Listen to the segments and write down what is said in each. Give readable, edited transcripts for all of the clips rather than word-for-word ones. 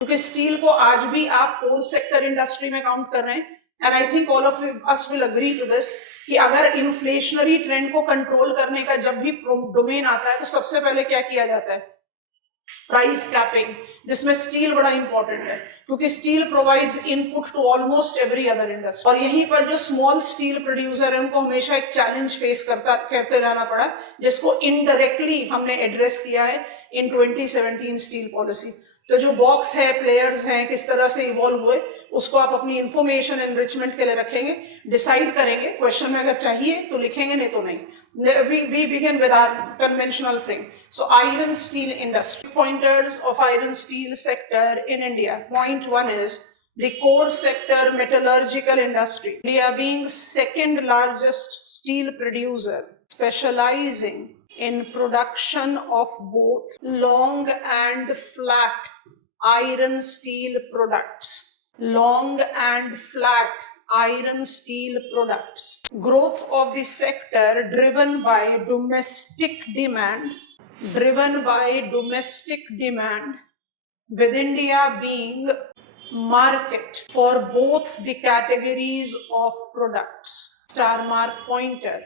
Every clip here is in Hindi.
क्योंकि स्टील को आज भी आप कोर सेक्टर इंडस्ट्री में काउंट कर रहे हैं। And I think all of us will agree to this कि अगर इन्फ्लेशनरी ट्रेंड को कंट्रोल करने का जब भी डोमेन आता है तो सबसे पहले क्या किया जाता है? प्राइस कैपिंग, जिसमें स्टील बड़ा इंपॉर्टेंट है, क्योंकि steel provides input to almost every other industry. और यहीं पर जो स्मॉल स्टील प्रोड्यूसर है उनको हमेशा एक चैलेंज फेस करते रहना पड़ा, जिसको इनडायरेक्टली हमने एड्रेस किया है इन 2017 स्टील पॉलिसी। तो जो बॉक्स है, प्लेयर्स हैं, किस तरह से इवॉल्व हुए, उसको आप अपनी इंफॉर्मेशन एनरिचमेंट के लिए रखेंगे, डिसाइड करेंगे, क्वेश्चन में अगर चाहिए तो लिखेंगे, नहीं तो नहीं। We begin with our conventional frame. So iron steel industry. Pointers of iron steel sector in India. Point one is the core sector metallurgical industry. India being second largest steel producer, specializing in production of both long and flat iron steel products. Long and flat iron steel products. Growth of the sector driven by domestic demand, with India being market for both the categories of products. Star mark pointer.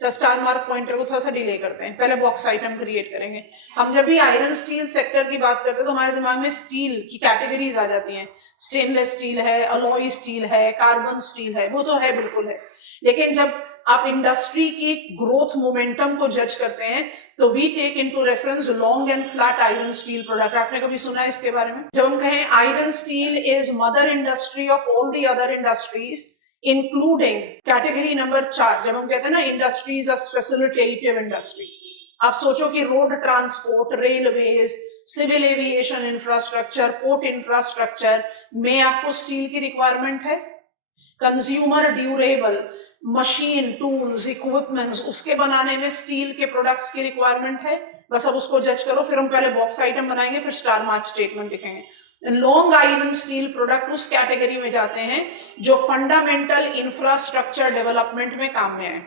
Star mark pointer को थोड़ा सा डिले करते हैं, पहले बॉक्स आइटम क्रिएट करेंगे। हम जब भी आयरन स्टील सेक्टर की बात करते हैं तो हमारे दिमाग में स्टील की कैटेगरीज आ जाती हैं। स्टेनलेस स्टील है, अलॉय स्टील है, कार्बन स्टील है, वो तो है, बिल्कुल है। लेकिन जब आप इंडस्ट्री की ग्रोथ मोमेंटम को जज करते हैं तो we take into reference long and flat iron steel product. आपने कभी सुना है इसके बारे में? जब हम कहें iron steel is mother industry of all the other industries including category number 4, जब हम कहते हैं ना इंडस्ट्रीज आर फैसिलिटेटिव इंडस्ट्री, आप सोचो कि road transport, railways, civil aviation infrastructure, port infrastructure में आपको स्टील की रिक्वायरमेंट है। Consumer durable, machine, tools, equipments, उसके बनाने में स्टील के प्रोडक्ट्स की रिक्वायरमेंट है। बस अब उसको जज करो, फिर हम पहले बॉक्स आइटम बनाएंगे, फिर स्टार मार्क स्टेटमेंट लिखेंगे। लॉन्ग आयरन स्टील प्रोडक्ट उस कैटेगरी में जाते हैं जो फंडामेंटल इंफ्रास्ट्रक्चर डेवलपमेंट में काम में है,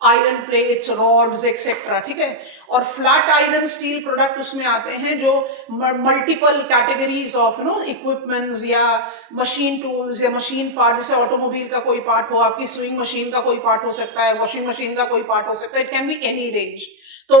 आयरन प्लेट्स, रॉड्स एक्सेट्रा, ठीक है। और फ्लैट आयरन स्टील प्रोडक्ट उसमें आते हैं जो मल्टीपल कैटेगरीज ऑफ इक्विपमेंट्स या मशीन टूल्स या मशीन पार्ट, जैसे ऑटोमोबाइल का कोई पार्ट हो, आपकी स्विंग मशीन का कोई पार्ट हो सकता है, वॉशिंग मशीन का कोई पार्ट हो सकता है, it can be any range. So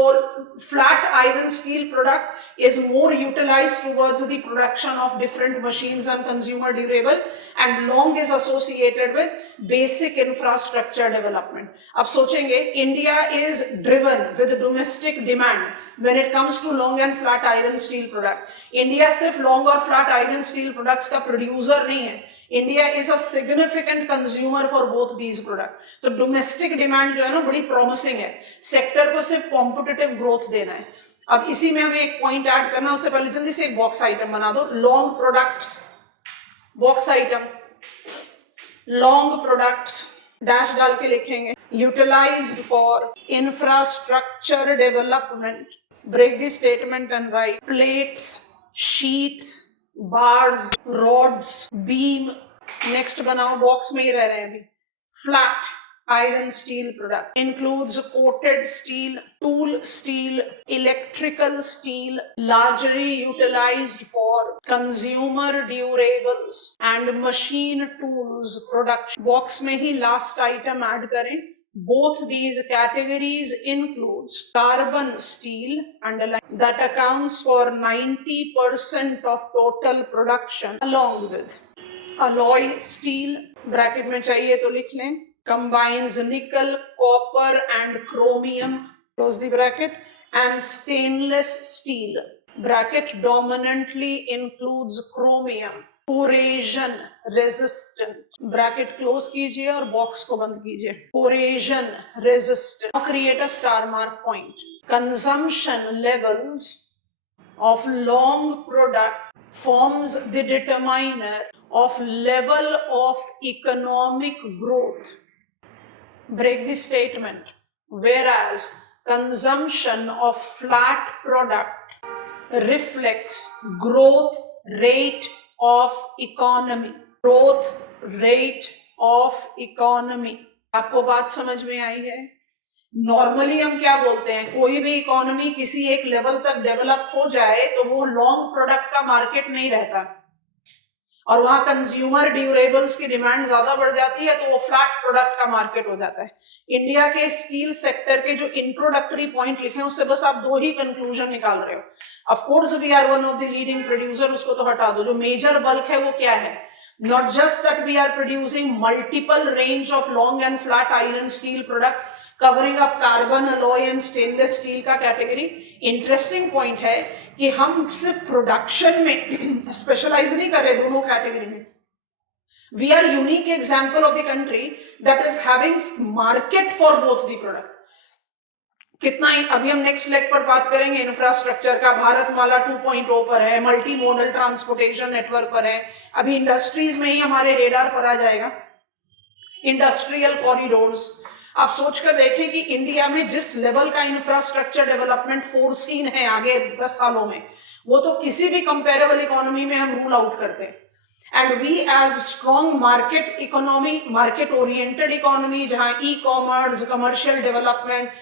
flat iron steel product is more utilized towards the production of different machines and consumer durable, and long is associated with basic infrastructure development. अब सोचेंगे India is driven with domestic demand when it comes to long and flat iron steel product. India सिर्फ long और flat iron steel products का producer नहीं है, India is a significant consumer for both these product. तो डोमेस्टिक डिमांड जो है ना बड़ी प्रॉमिसिंग है, सेक्टर को सिर्फ कॉम्पिटिटिव ग्रोथ देना है। अब इसी में हमें एक पॉइंट ऐड करना, उससे पहले जल्दी से एक बॉक्स आइटम बना दो। Long products, box item, long products dash डाल के लिखेंगे, utilised for infrastructure development, break the statement and write, plates, sheets, bars, rods, beam. Next बनाओ, बॉक्स में ही रह रहे हैं अभी। Flat iron steel product includes coated steel, tool steel, electrical steel, largely utilized for consumer durables and machine tools production। Box में ही लास्ट आइटम ऐड करें। Both these categories includes carbon steel, underline, that accounts for 90% of total production, along with alloy steel, bracket में चाहिए तो लिख लें, combines nickel, copper and chromium, close the bracket, and stainless steel, bracket dominantly includes chromium, corrosion resistant, bracket close कीजिए और बॉक्स को बंद कीजिए, corrosion resistant। Now create a star mark point। Consumption levels of long product forms the determiner of level of economic growth, break the statement, whereas consumption of flat product reflects growth rate of economy, growth rate of economy। आपको बात समझ में आई है? नॉर्मली हम क्या बोलते हैं, कोई भी इकोनॉमी किसी एक लेवल तक डेवलप हो जाए तो वो लॉन्ग प्रोडक्ट का मार्केट नहीं रहता, और वहां कंज्यूमर ड्यूरेबल्स की डिमांड ज्यादा बढ़ जाती है तो वो फ्लैट प्रोडक्ट का मार्केट हो जाता है। इंडिया के स्टील सेक्टर के जो इंट्रोडक्टरी पॉइंट लिखे हैं उससे बस आप दो ही कंक्लूजन निकाल रहे हो। Of course we are one of the leading producer, उसको तो हटा दो। जो मेजर बल्क है वो क्या है? Not just that we are producing multiple range of long and flat iron steel product covering up carbon alloy and stainless steel का कैटेगरी। इंटरेस्टिंग पॉइंट है कि हम सिर्फ प्रोडक्शन में स्पेशलाइज नहीं कर रहे दोनों कैटेगरी में। We are unique example of the country that is having market for both the product। कितना ही अभी हम नेक्स्ट लेग पर बात करेंगे इंफ्रास्ट्रक्चर का, भारतमाला 2.0 पर है, मल्टी मोडल ट्रांसपोर्टेशन नेटवर्क पर है, अभी इंडस्ट्रीज में ही हमारे रेडार पर आ जाएगा इंडस्ट्रियल कॉरिडोर्स। आप सोचकर देखें कि इंडिया में जिस लेवल का इंफ्रास्ट्रक्चर डेवलपमेंट फोरसीन है आगे 10 सालों में, वो तो किसी भी कंपेरेबल इकोनॉमी में हम रूल आउट करते हैं। And we as strong market economy, market oriented economy, जहाँ e-commerce, commercial development,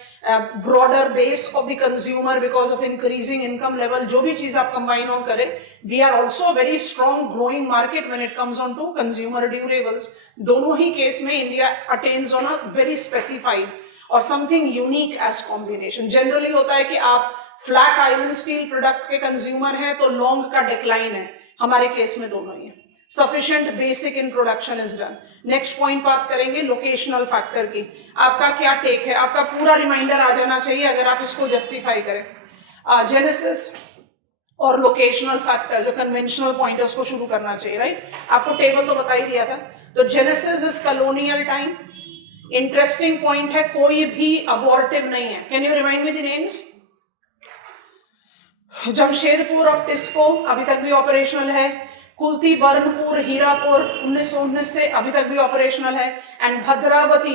broader base of the consumer because of increasing income level, जो भी चीज आप combine on करें, we are also a very strong growing market when it comes on to consumer durables। दोनों ही केस में India attains on a very specified और something unique as combination। Generally होता है कि आप फ्लैट आयरन स्टील प्रोडक्ट के कंज्यूमर हैं तो लॉन्ग का डिक्लाइन है, हमारे केस में दोनों ही है। Sufficient basic introduction is done. Next point बात करेंगे लोकेशनल फैक्टर की। आपका क्या टेक है? आपका पूरा रिमाइंडर आ जाना चाहिए अगर आप इसको जस्टिफाई करें। जेनेसिस और लोकेशनल फैक्टर जो कन्वेंशनल पॉइंट है उसको शुरू करना चाहिए, राइट? आपको टेबल तो बता ही दिया था। तो genesis is colonial time. Interesting point है, कोई भी अबॉर्टिव नहीं है। Can you remind me the names? Jamshedpur of TISCO अभी तक भी ऑपरेशनल है, कुल्ती बर्नपुर हीरापुर 1919 से अभी तक भी ऑपरेशनल है, एंड भद्रावती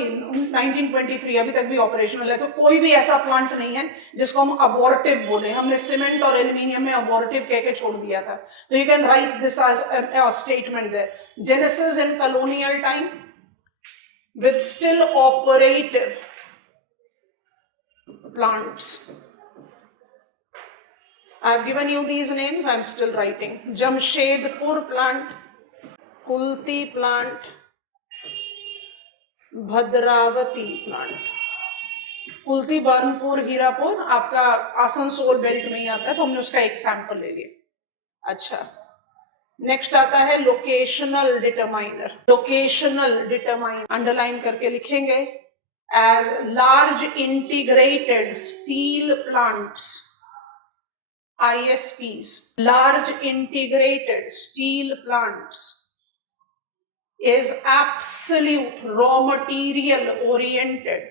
1923 अभी तक भी ऑपरेशनल है। तो कोई भी ऐसा प्लांट नहीं है जिसको हम अबॉर्टिव बोले। हमने सीमेंट और एल्यूमिनियम में अबॉर्टिव कह के छोड़ दिया था। तो you can write this as a statement there. Genesis in colonial time with still operative plants। I've given you these names, I'm still writing. Jamshedpur plant, Kulti plant, Bhadravati plant. Kulti Burnpur Hirapur आपका आसनसोल बेल्ट में ही आता है तो हमने उसका एक सैंपल ले लिया। अच्छा, नेक्स्ट आता है locational determiner. Locational determiner underline करके लिखेंगे as large integrated steel plants, ISPs, large integrated steel plants, is absolute raw material oriented,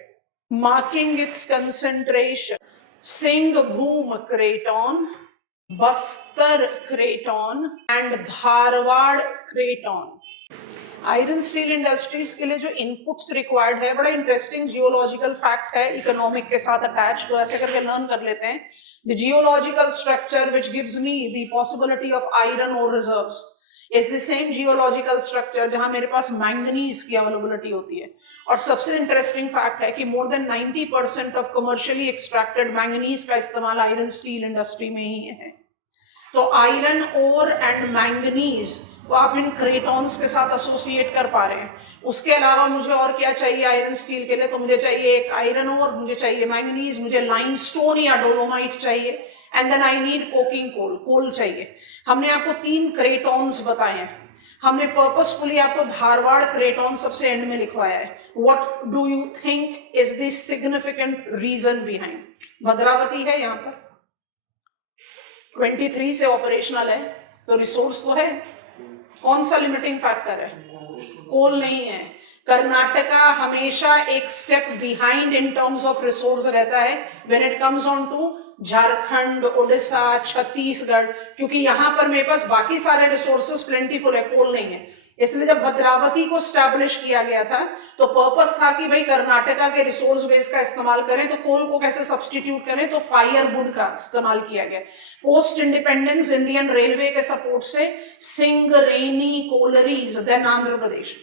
marking its concentration. Singhbhum Craton, Bastar Craton and Dharwad Craton। Iron steel industries के लिए जो इनपुट्स रिक्वायर्ड है, बड़ा इंटरेस्टिंग जियोलॉजिकल फैक्ट है, इकोनॉमिक के साथ अटैच, तो ऐसे करके लर्न कर लेते हैं। The geological structure which gives me the possibility of iron ore reserves is the same geological structure जहां मेरे पास मैंगनीज की अवेलेबिलिटी होती है। और सबसे इंटरेस्टिंग फैक्ट है कि more than 90% of commercially extracted manganese का इस्तेमाल आयरन स्टील इंडस्ट्री में ही है। तो आयरन ओर एंड मैंगनीज वो आप इन क्रेटॉन्स के साथ एसोसिएट कर पा रहे हैं। उसके अलावा मुझे और क्या चाहिए आयरन स्टील के लिए? तो मुझे चाहिए एक आयरन ओर, मुझे चाहिए मैंगनीज, मुझे लाइमस्टोन या डोलोमाइट चाहिए, and then I need coking coal, coal चाहिए। हमने आपको 3 क्रेटॉन्स बताए हैं। हमने पर्पसफुली आपको धारवाड़ क्रेटॉन सबसे एंड में लिखवाया है। What do you think is the significant reason behind? Bhadravati है यहाँ पर, 23 से ऑपरेशनल है तो रिसोर्स तो है। कौन सा लिमिटिंग फैक्टर है? कोल नहीं है। कर्नाटका हमेशा एक step behind in terms of resource रहता है when it comes on to Jharkhand, Odisha, Chhattisgarh, क्योंकि यहां पर मेरे पास बाकी सारे रिसोर्सेस प्लेंटीफुल है, कोल नहीं है। इसलिए जब भद्रावती को स्टैब्लिश किया गया था तो पर्पस था कि भाई कर्नाटका के रिसोर्स बेस का इस्तेमाल करें, तो कोल को कैसे सब्सटीट्यूट करें, तो फायरवुड का इस्तेमाल किया गया। पोस्ट इंडिपेंडेंस इंडियन रेलवे के सपोर्ट से Singareni collieries, then Andhra Pradesh.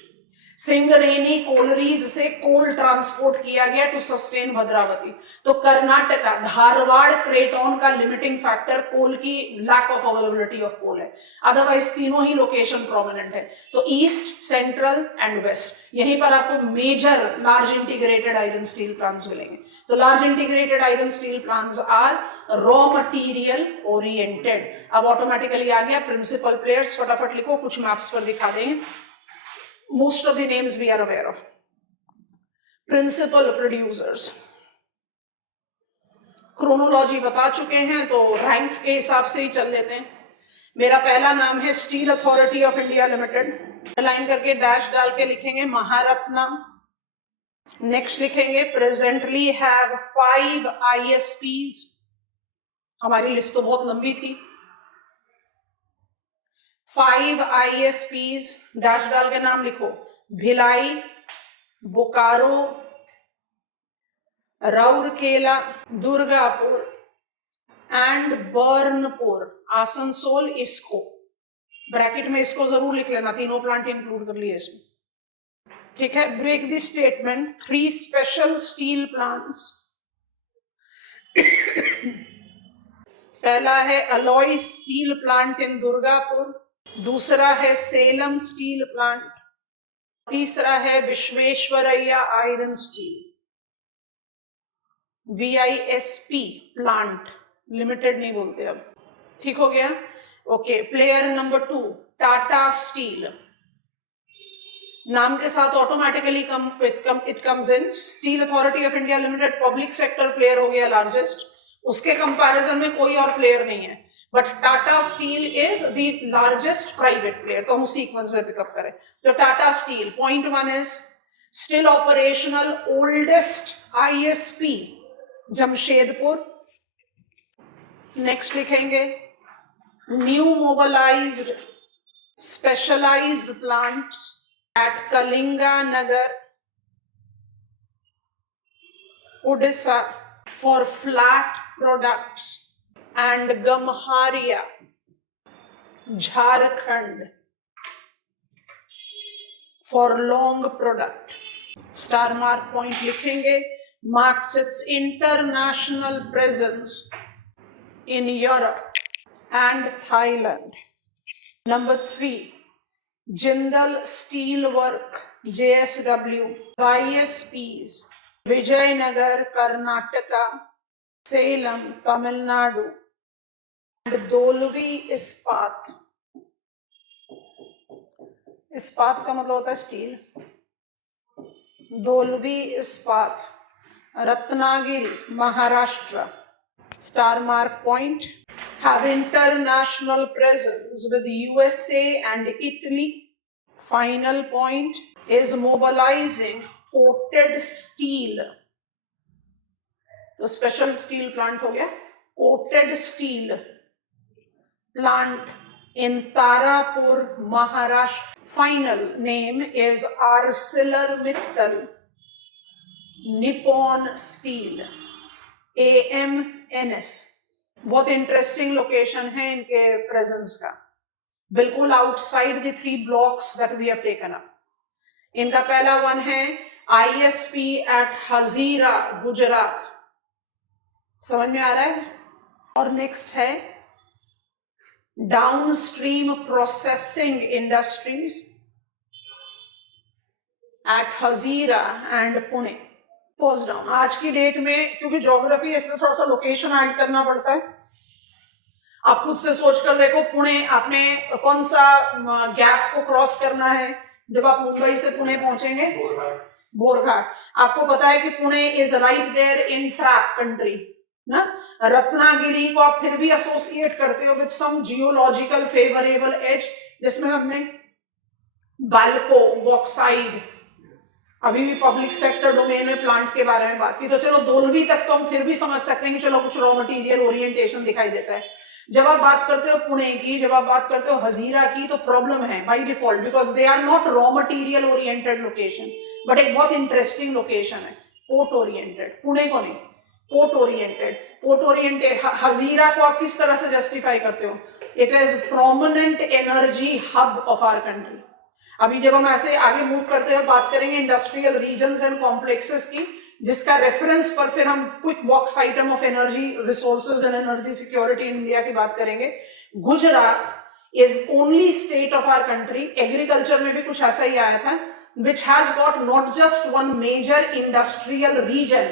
Singareni collieries से कोल ट्रांसपोर्ट किया गया टू सस्टेन भद्रावती। तो कर्नाटका, धारवाड़ क्रेटॉन का लिमिटिंग फैक्टर कोल की lack of availability of coal है, अदरवाइज तीनों ही लोकेशन प्रोमिनेंट है। तो ईस्ट, सेंट्रल एंड वेस्ट, यहीं पर आपको major large integrated iron steel plants मिलेंगे। तो large integrated iron steel plants are raw material oriented. अब ऑटोमेटिकली आ गया प्रिंसिपल प्लेयर्स, फटाफट लिखो, कुछ मैप्स पर दिखा देंगे। Most of the names we are aware of. Principal producers. Chronology बता चुके हैं तो रैंक के हिसाब से ही चल लेते हैं। मेरा पहला नाम है steel authority of India limited, line करके डैश डाल के लिखेंगे महारत्नम। नेक्स्ट लिखेंगे प्रेजेंटली हैव 5 ISPs। हमारी लिस्ट तो बहुत लंबी थी। 5 ISPs, डैश डाल के नाम लिखो, भिलाई, बोकारो, राउरकेला, दुर्गापुर एंड बर्नपुर, आसनसोल, इसको। ब्रैकेट में इसको जरूर लिख लेना, तीनों प्लांट इंक्लूड कर लिए इसमें, ठीक है। Break the statement, 3 special steel plants. पहला है alloy steel plant in Durgapur, दूसरा है सेलम स्टील प्लांट, तीसरा है Visvesvaraya iron steel, VISP plant limited नहीं बोलते अब, ठीक हो गया। Okay, player number 2 Tata steel. नाम के साथ automatically it comes in. Steel authority of India limited public sector player हो गया लार्जेस्ट, उसके कंपैरिजन में कोई और प्लेयर नहीं है, but Tata steel is the largest private player. तो हम सीक्वेंस में पिकअप करें। तो Tata steel, point 1 is still operational oldest ISP Jamshedpur. Next लिखेंगे new mobilized specialized plants at Kalinganagar, Orissa for flat products and Gamharia, Jharkhand for long product। Star mark point लिखेंगे, marks its international presence in Europe and Thailand। Number 3, Jindal Steel Work, JSW, ISPs, Vijayanagar Karnataka, Salem Tamil Nadu, Dolvi Ispat. इस्पात का मतलब होता है steel. Dolvi Ispat, Ratnagiri, Maharashtra. Star mark point, have international presence with USA and Italy। Final point is mobilizing coated steel. तो स्पेशल स्टील प्लांट हो गया coated steel plant in Tarapur, Maharashtra. Final name is ArcelorMittal Nippon steel, AMNS। बहुत इंटरेस्टिंग लोकेशन है इनके प्रेजेंस का, बिल्कुल outside the 3 blocks that we have taken up. इनका पहला वन है ISP एट हजीरा, गुजरात। समझ में आ रहा है? और नेक्स्ट है downstream processing industries at Hazira and Pune. Post down. आज की डेट में क्योंकि ज्योग्राफी इसमें थोड़ा सा लोकेशन ऐड करना पड़ता है। आप खुद से सोच कर देखो, पुणे आपने कौन सा गैप को क्रॉस करना है जब आप मुंबई से पुणे पहुंचेंगे? बोरघाट। आपको पता है कि Pune is right there in trap country ना। रत्नागिरी को आप फिर भी एसोसिएट करते हो with some geological favourable edge, जिसमें हमने बाल्को, बॉक्साइड, अभी भी पब्लिक सेक्टर डोमेन में प्लांट के बारे में बात की। तो चलो दोलवी तक तो हम फिर भी समझ सकते हैं कि चलो कुछ रॉ मटेरियल ओरिएंटेशन दिखाई देता है। जब आप बात करते हो पुणे की, जब आप बात करते हो हजीरा की, तो प्रॉब्लम है by default, because they are not raw material oriented location, but एक बहुत इंटरेस्टिंग लोकेशन है, पोर्ट ओरिएंटेड। पुणे को नहीं, port oriented. Port oriented Hazira को आप किस तरह से जस्टिफाई करते हो? It is prominent energy hub of our country. अभी जब हम ऐसे आगे मूव करते हुए बात करेंगे इंडस्ट्रियल रीजन्स एंड कॉम्प्लेक्सेस की, जिसका रेफरेंस पर फिर हम quick box item of energy resources and energy security in India की बात करेंगे। Gujarat is only state of our country, agriculture में भी कुछ ऐसा ही आया था, which has got not just one major industrial region,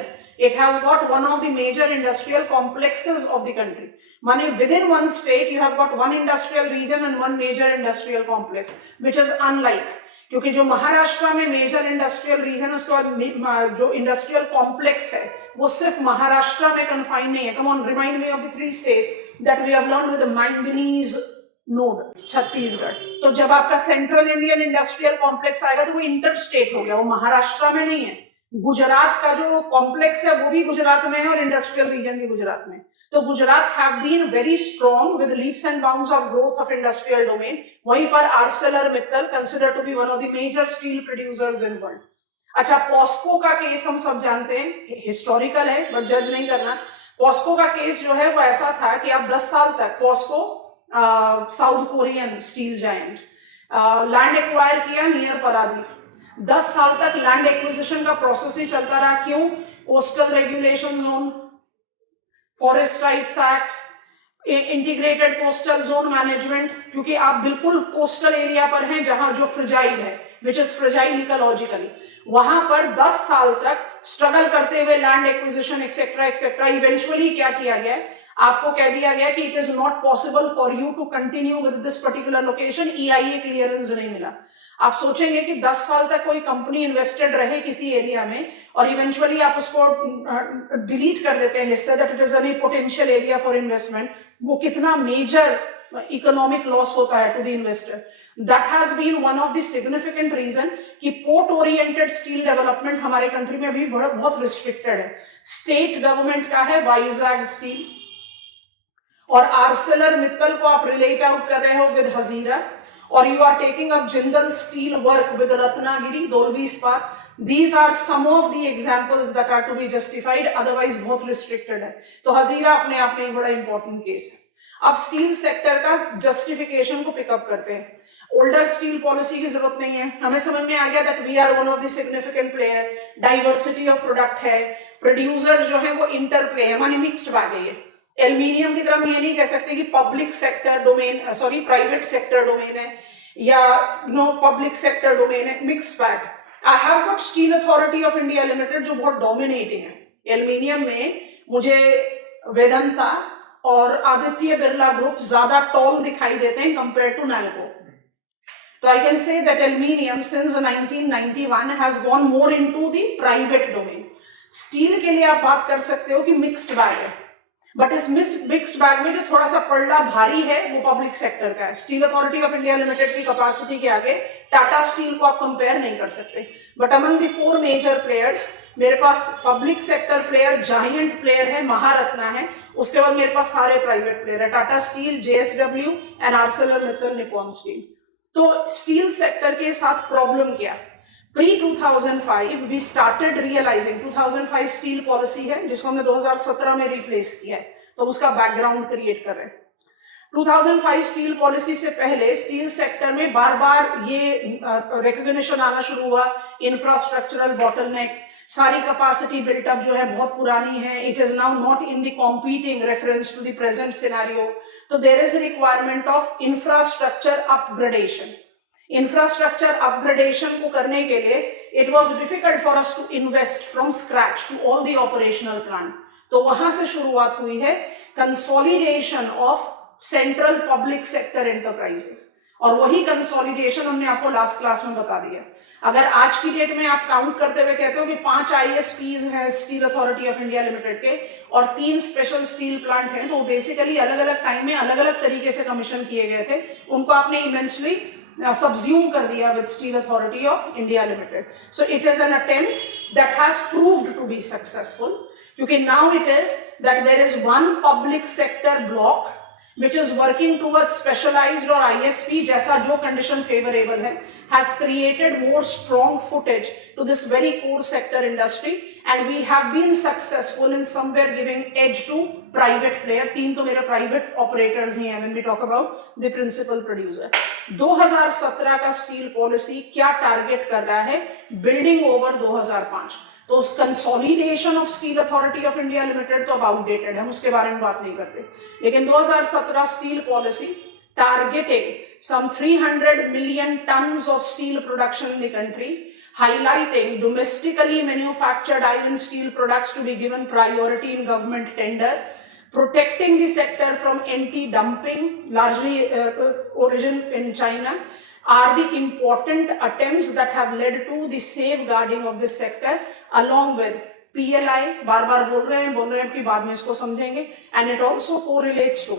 it has got one of the major industrial complexes of the country. Mane within one state you have got one industrial region and one major industrial complex, which is unlike, क्योंकि जो महाराष्ट्र में मेजर इंडस्ट्रियल रीजन, उसके बाद जो इंडस्ट्रियल कॉम्प्लेक्स है वो सिर्फ महाराष्ट्र में कन्फाइंड नहीं है। Come on, remind me of the 3 states that we have learned with the manganese node, Chhattisgarh. तो जब आपका सेंट्रल इंडियन इंडस्ट्रियल कॉम्प्लेक्स आएगा तो वो इंटर स्टेट हो गया, वो महाराष्ट्र में नहीं है। गुजरात का जो कॉम्प्लेक्स है वो भी गुजरात में है और इंडस्ट्रियल रीजन भी गुजरात में। तो Gujarat have been very strong with leaps and bounds of growth of industrial domain. वहीं पर Arcelor Mittal consider to be one of the major steel producers in world. अच्छा, पॉस्को का केस हम सब जानते हैं, हिस्टोरिकल है बट जज नहीं करना। पॉस्को का केस जो है वो ऐसा था कि अब 10 साल तक POSCO South Korean steel giant land acquire किया नियर परादीप। 10 साल तक लैंड एक्विजिशन का प्रोसेस ही चलता रहा। क्यों? Coastal regulation zone, forest rights act, integrated coastal zone management, क्योंकि आप बिल्कुल कोस्टल एरिया पर हैं जहां जो फ्रेजाइल है, विच इज फ्रेजाइल इकोलॉजिकली, वहां पर 10 साल तक स्ट्रगल करते हुए land acquisition etcetera etcetera, eventually क्या किया गया, आपको कह दिया गया कि it is not possible for you to continue with this particular location, EIA clearance नहीं मिला। आप सोचेंगे कि 10 साल तक कोई कंपनी इन्वेस्टेड रहे किसी एरिया में और इवेंचुअली आप उसको डिलीट कर देते हैं लिस्ट से, that it is any potential area for investment, वो कितना मेजर इकोनॉमिक लॉस होता है to the investor. That has been one of the significant reason कि पोर्ट ओरिएंटेड स्टील डेवलपमेंट हमारे कंट्री में अभी बहुत रिस्ट्रिक्टेड है। स्टेट गवर्नमेंट का है वाइजैग स्टील, और आर्सेलर मित्तल को आप रिलेट आउट कर रहे हो विद हजीरा, और you are taking up Jindal steel work with Ratnagiri, Dolvi Ispat. These are some of the examples that are to be justified, otherwise बहुत रिस्ट्रिक्टेड है। तो हजीरा अपने आप में एक बड़ा इंपॉर्टेंट केस है। अब स्टील सेक्टर का जस्टिफिकेशन को पिकअप करते हैं। ओल्डर स्टील पॉलिसी की जरूरत नहीं है, हमें समझ में आ गया that we are one of the significant player, diversity of product है, प्रोड्यूसर जो है वो इंटर प्ले है, मानी मिक्स्ड बैग है। ये एल्यूमिनियम की तरह हम ये नहीं कह सकते कि public sector domain, sorry private sector domain है या नो पब्लिक सेक्टर डोमेन है, mixed bag. I have got steel authority of India limited जो बहुत डोमिनेटिंग है एल्यूमिनियम में। मुझे वेदांता और आदित्य बिरला ग्रुप ज्यादा टॉल दिखाई देते हैं compare to NALCO. So I can say that aluminium since 1991 has gone more into the private domain. Steel के लिए आप बात कर सकते हो कि मिक्स्ड बैग है, बट इस मिक्स्ड बैग में जो थोड़ा सा पल्ला भारी है वो पब्लिक सेक्टर का है। Steel authority of India limited की कैपेसिटी के आगे टाटा स्टील को आप कंपेयर नहीं कर सकते। But among the 4 major players मेरे पास public sector player, giant player है महारत्ना है, उसके बाद मेरे पास सारे प्राइवेट प्लेयर है, Tata steel, JSW and Arcelor Mittal Nippon steel. तो स्टील सेक्टर के साथ प्रॉब्लम क्या? Pre 2005 we started realising, 2005 steel policy है जिसको हमने 2017 में रिप्लेस किया है, तो उसका बैकग्राउंड क्रिएट कर रहे हैं। 2005 स्टील पॉलिसी से पहले स्टील सेक्टर में बार बार ये रिकॉग्निशन आना शुरू हुआ, इंफ्रास्ट्रक्चरल बॉटलनेक, सारी कैपेसिटी बिल्टअप जो है बहुत पुरानी है, it is now not in the competing reference to the present scenario. तो there is requirement of infrastructure upgradation. Infrastructure upgradation को करने के लिए it was difficult for us to invest from scratch to all the operational plant. तो वहां से शुरुआत हुई है consolidation of central public sector enterprises, और वही कंसोलिडेशन हमने आपको लास्ट क्लास में बता दिया। अगर आज की डेट में आप काउंट करते हुए कहते हो कि 5 ISPs हैं steel authority of India limited के और 3 स्पेशल स्टील प्लांट हैं, तो बेसिकली अलग अलग टाइम में अलग अलग तरीके से कमीशन किए गए थे, उनको आपने इवेंचुअली सबज्यूम कर दिया with steel authority of India limited. So it is an attempt that has proved to be successful, क्योंकि now it is that there is one public sector block which is working towards specialized or ISP, जैसा जो condition favorable है, has created more strong footage to this very core sector industry, and we have been successful in somewhere giving edge to private player. तीन तो मेरे private operators ही हैं when we talk about the principal producer. 2017 का स्टील पॉलिसी क्या टारगेट कर रहा है? Building over 2005. तो consolidation of steel authority of India limited तो अब आउटडेटेड है, हम उसके बारे में बात नहीं करते. लेकिन 2017 steel policy targeting some 300 million tons of steel production in the country, highlighting domestically manufactured iron steel products to be given priority in government tender, protecting the sector from anti-dumping, largely origin in China, are the important attempts that have led to the safeguarding of this sector, along with PLI. बार बार बोल रहे हैं कि बाद में इसको समझेंगे. And it also correlates to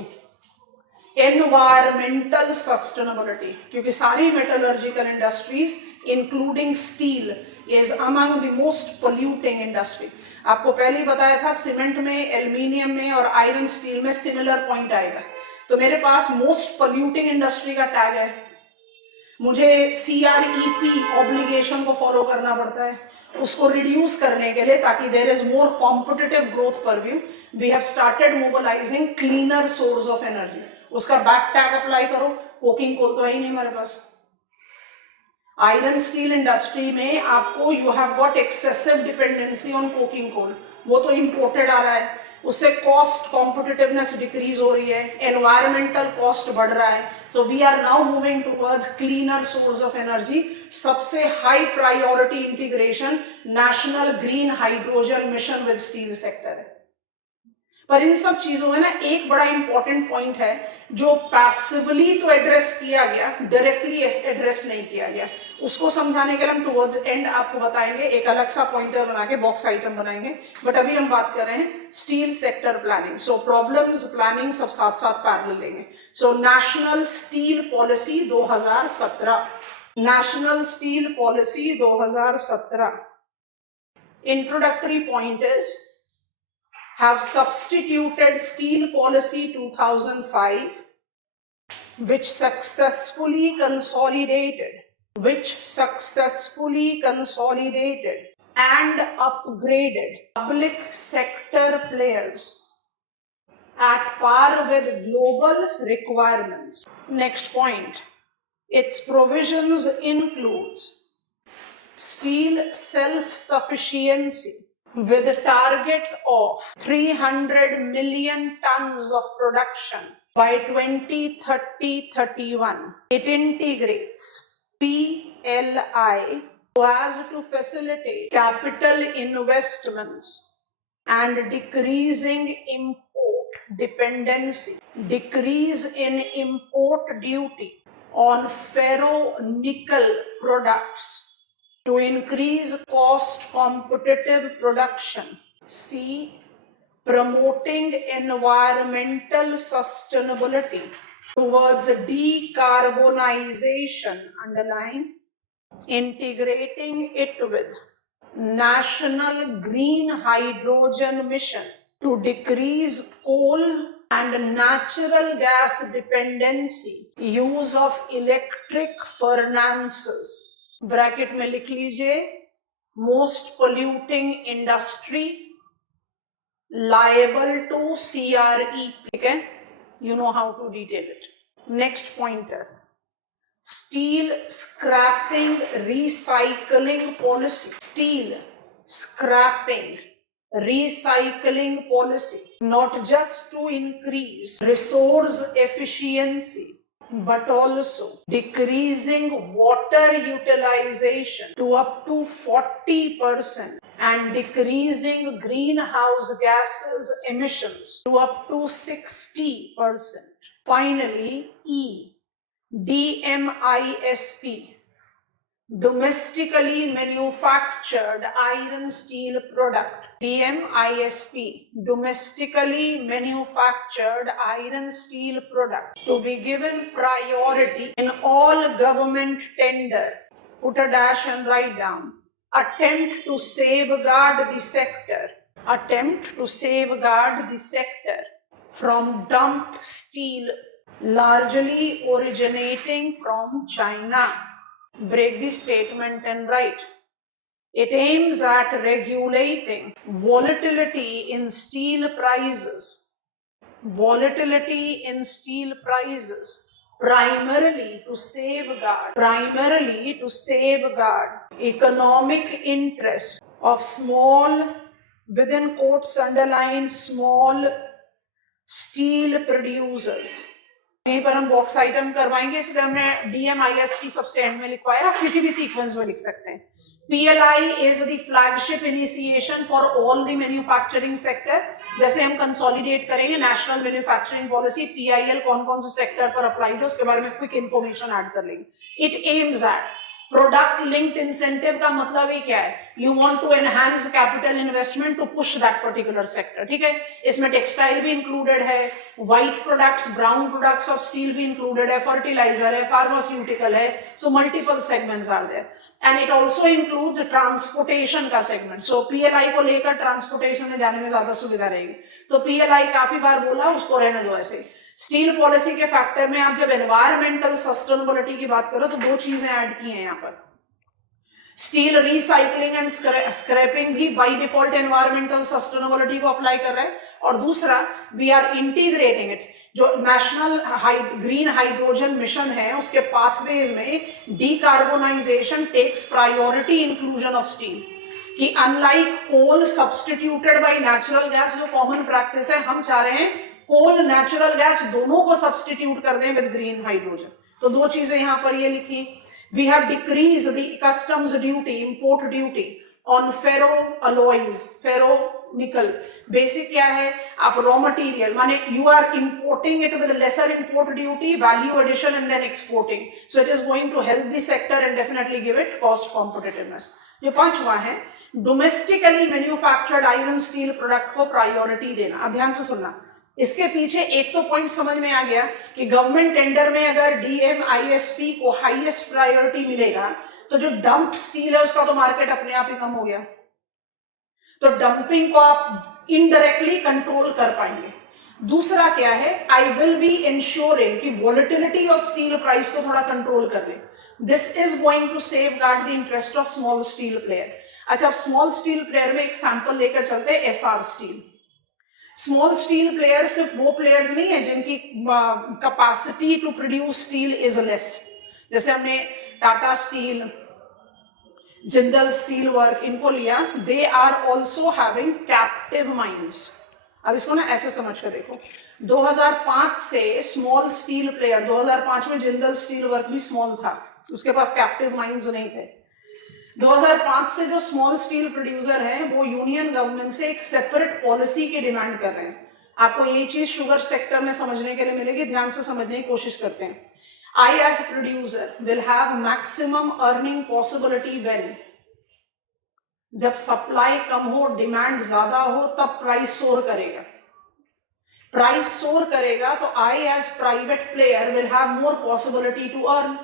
environmental sustainability, क्योंकि सारी metallurgical industries including steel is among the most polluting industry. आपको पहले ही बताया था सीमेंट में, एल्यूमिनियम में और आयरन स्टील में सिमिलर पॉइंट आएगा. तो मेरे पास मोस्ट पोल्यूटिंग इंडस्ट्री का टैग है. मुझे CREP ऑब्लिगेशन को फॉलो करना पड़ता है उसको रिड्यूस करने के लिए, ताकि there is more competitive growth purview. We have started mobilizing cleaner source of energy. उसका बैक टैग अप्लाई करो. कोकिंग कोल तो है ही नहीं हमारे पास. आयरन स्टील इंडस्ट्री में आपको you have got excessive dependency on coking coal, वो तो इंपोर्टेड आ रहा है, उससे कॉस्ट कॉम्पिटिटिवनेस डिक्रीज हो रही है, एनवायरमेंटल कॉस्ट बढ़ रहा है. तो we are now moving towards cleaner source of energy. सबसे high priority integration national green hydrogen mission with steel sector है. पर इन सब चीजों में ना एक बड़ा इंपॉर्टेंट पॉइंट है जो पैसिवली तो एड्रेस किया गया, डायरेक्टली एड्रेस नहीं किया गया. उसको समझाने के लिए हम टुवर्ड्स एंड आपको बताएंगे, एक अलग सा पॉइंटर बना के बॉक्स आइटम बनाएंगे. बट अभी हम बात कर रहे हैं स्टील सेक्टर प्लानिंग. सो प्रॉब्लम्स, प्लानिंग सब साथ साथ पैरेलल लेंगे. So national steel policy 2017. National steel policy 2017. Introductory point is have substituted Steel Policy 2005, which successfully consolidated and upgraded public sector players at par with global requirements. Next point, its provisions includes steel self-sufficiency with a target of 300 million tons of production by 2030-31. It integrates PLI so as to facilitate capital investments and decreasing import dependency, decrease in import duty on ferro-nickel products to increase cost competitive production. C. Promoting environmental sustainability towards decarbonization, underline, integrating it with national green hydrogen mission to decrease coal and natural gas dependency, use of electric furnaces. Bracket में लिख लीजिए most polluting industry liable to CREP. ठीक है, you know how to detail it. Next pointer, steel scrapping recycling policy. Steel scrapping recycling policy, not just to increase resource efficiency but also decreasing water utilization to up to 40% and decreasing greenhouse gases emissions to up to 60%. Finally, E, DMISP, domestically manufactured iron steel product. DMISP, domestically manufactured iron steel product, to be given priority in all government tender. Put a dash and write down. Attempt to safeguard the sector. Attempt to safeguard the sector from dumped steel largely originating from China. Break the statement and write. It aims at regulating volatility in steel prices. Volatility in steel prices primarily to safeguard economic interest of small, within quotes underline, small steel producers. यहीं पर हम बॉक्स आइटम करवाएंगे, इसलिए हमने DMISP सबसे एंड में लिखवाया, आप किसी भी सीक्वेंस में लिख सकते हैं. PLI is the flagship initiation for all the manufacturing sector. जैसे हम कंसोलिडेट करेंगे नेशनल मैन्युफैक्चरिंग पॉलिसी, PIL कौन कौन से सेक्टर पर अप्लाइड है उसके बारे में क्विक इंफॉर्मेशन ऐड कर लेंगे. It aims at product linked incentive का मतलब ही क्या है? You want to enhance capital investment to push that particular sector. ठीक है, इसमें टेक्सटाइल भी इंक्लूडेड है, white products, brown products of steel भी इंक्लूडेड है, फर्टिलाइजर है, फार्मास्यूटिकल है, so multiple segments are there. And it also includes transportation का सेगमेंट. सो PLI को लेकर ट्रांसपोर्टेशन में जाने में ज्यादा सुविधा रहेगी. तो PLI काफी बार बोला, उसको रहने दो ऐसे. स्टील पॉलिसी के फैक्टर में आप जब एनवायरमेंटल सस्टेनेबिलिटी की बात करो तो दो चीजें ऐड की हैं यहाँ पर. स्टील रिसाइकलिंग एंड स्क्रैपिंग भी बाय डिफॉल्ट एनवायरमेंटल सस्टेनेबिलिटी को अप्लाई कर रहे हैं. और दूसरा, वी आर इंटीग्रेटिंग इट. जो नेशनल ग्रीन हाइड्रोजन मिशन है उसके पाथवेज में decarbonization takes priority inclusion of steel. कि unlike coal substituted by natural gas जो कॉमन प्रैक्टिस है, हम चाह रहे हैं कोल नेचुरल गैस दोनों को सब्सटीट्यूट कर दें विद ग्रीन हाइड्रोजन. तो दो चीजें यहां पर ये लिखी. We have decrease the customs duty, import duty on ferro alloys, ferro nickel. Basic क्या है, आप रॉ मटेरियल माने you are importing it with lesser import duty, value addition and then exporting. So it is going to help the sector and definitely give it cost competitiveness. जो पांचवा है, domestically manufactured iron steel product को प्रायोरिटी देना. अब ध्यान से सुनना, इसके पीछे एक तो पॉइंट समझ में आ गया कि गवर्नमेंट टेंडर में अगर DMISP को हाईएस्ट प्रायोरिटी मिलेगा तो जो डंप्ड स्टील है उसका तो मार्केट अपने आप ही कम हो गया. तो डंपिंग को आप इनडायरेक्टली कंट्रोल कर पाएंगे. दूसरा क्या है, आई विल बी इंश्योरिंग कि वॉलेटिलिटी ऑफ स्टील प्राइस को थोड़ा कंट्रोल कर ले. This is going to safeguard the interest of small steel player. अच्छा, अब स्मॉल स्टील प्लेयर में एक सैंपल लेकर चलते हैं, SR steel. Small steel player सिर्फ वो प्लेयर्स नहीं है जिनकी capacity to produce steel is less. जैसे हमने Tata steel, Jindal steel work, इनको लिया. They are also having captive mines. अब इसको ना ऐसे समझ कर देखो, 2005 से स्मॉल स्टील प्लेयर, 2005 में जिंदल स्टील वर्क भी स्मॉल था, उसके पास कैप्टिव माइंस नहीं थे. 2005 से जो स्मॉल स्टील प्रोड्यूसर हैं वो यूनियन गवर्नमेंट से एक सेपरेट पॉलिसी की डिमांड कर रहे हैं. आपको ये चीज शुगर सेक्टर में समझने के लिए मिलेगी, ध्यान से समझने की कोशिश करते हैं. I as a producer will have maximum earning possibility when जब सप्लाई कम हो, डिमांड ज्यादा हो, तब प्राइस सोर करेगा. प्राइस सोर करेगा तो I as private player will have more possibility to earn.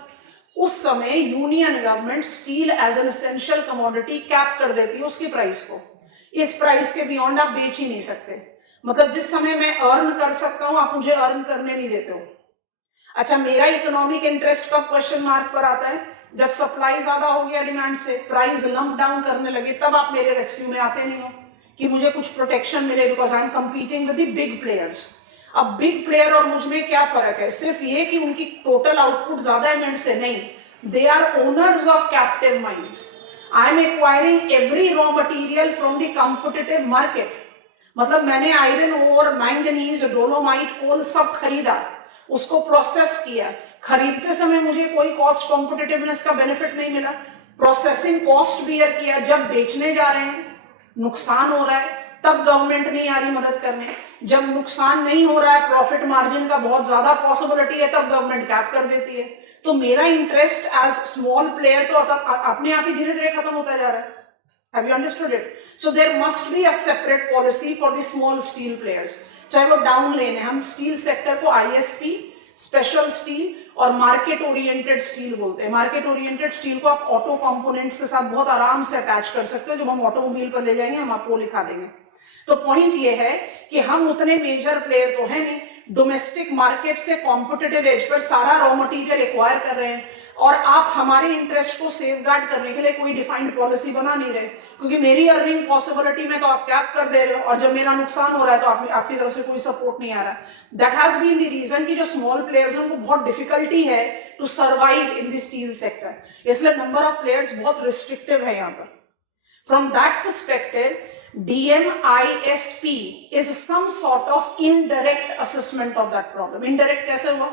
उस समय union government steel as an essential commodity cap कर देती है उसकी प्राइस को. इस प्राइस के बियॉन्ड आप बेच ही नहीं सकते. मतलब जिस समय मैं अर्न कर सकता हूं आप मुझे अर्न करने नहीं देते हो. अच्छा, मेरा इकोनॉमिक इंटरेस्ट कब क्वेश्चन मार्क पर आता है? जब सप्लाई ज्यादा हो गया डिमांड से, प्राइस लंप डाउन करने लगे, तब आप मेरे रेस्क्यू में आते नहीं हो कि मुझे कुछ प्रोटेक्शन मिले, because I am competing with the big players. अब बिग प्लेयर और मुझ में क्या फर्क है? सिर्फ ये कि उनकी टोटल आउटपुट ज्यादा है मेरे से, नहीं, they are owners of captive mines. I am acquiring every raw material from the competitive market. मतलब मैंने iron ore, manganese, dolomite, coal सब खरीदा, उसको प्रोसेस किया. खरीदते समय मुझे कोई कॉस्ट कॉम्पिटिटिवनेस का बेनिफिट नहीं मिला. प्रोसेसिंग कॉस्ट बियर किया. जब बेचने जा रहे हैं नुकसान हो रहा है, तब गवर्नमेंट नहीं आ रही मदद करने. जब नुकसान नहीं हो रहा है, प्रॉफिट मार्जिन का बहुत ज्यादा पॉसिबिलिटी है, तब गवर्नमेंट कैप कर देती है. तो मेरा इंटरेस्ट एज स्मॉल प्लेयर तो अपने आप ही धीरे धीरे खत्म होता जा रहा है. Have you understood it? So there must be a separate policy for the small steel players. चाहे वो डाउन लेन है, हम स्टील सेक्टर को ISP, स्पेशल स्टील और मार्केट ओरिएंटेड स्टील बोलते हैं. मार्केट ओरिएंटेड स्टील को आप ऑटो कंपोनेंट्स के साथ बहुत आराम से अटैच कर सकते हो. जब हम ऑटोमोबाइल पर ले जाएंगे हम आपको लिखा देंगे. तो पॉइंट ये है कि हम उतने मेजर प्लेयर तो हैं नहीं, डोमेस्टिक मार्केट से कॉम्पिटिटिव एज पर सारा रॉ मटेरियल एक्वायर कर रहे हैं, और आप हमारे इंटरेस्ट को सेफगार्ड करने के लिए कोई डिफाइंड पॉलिसी बना नहीं रहे, क्योंकि मेरी अर्निंग पॉसिबिलिटी में तो आप कैप कर दे रहे हो, और जब मेरा नुकसान हो रहा है तो आपकी तरफ से कोई सपोर्ट नहीं आ रहा है। That has been the reason कि जो स्मॉल प्लेयर्स हैं उनको बहुत डिफिकल्टी है to survive in the steel sector, इसलिए नंबर ऑफ प्लेयर्स बहुत रिस्ट्रिक्टिव है यहाँ पर। From that perspective DMISP is some sort of indirect assessment of that problem. Indirect कैसे हुआ?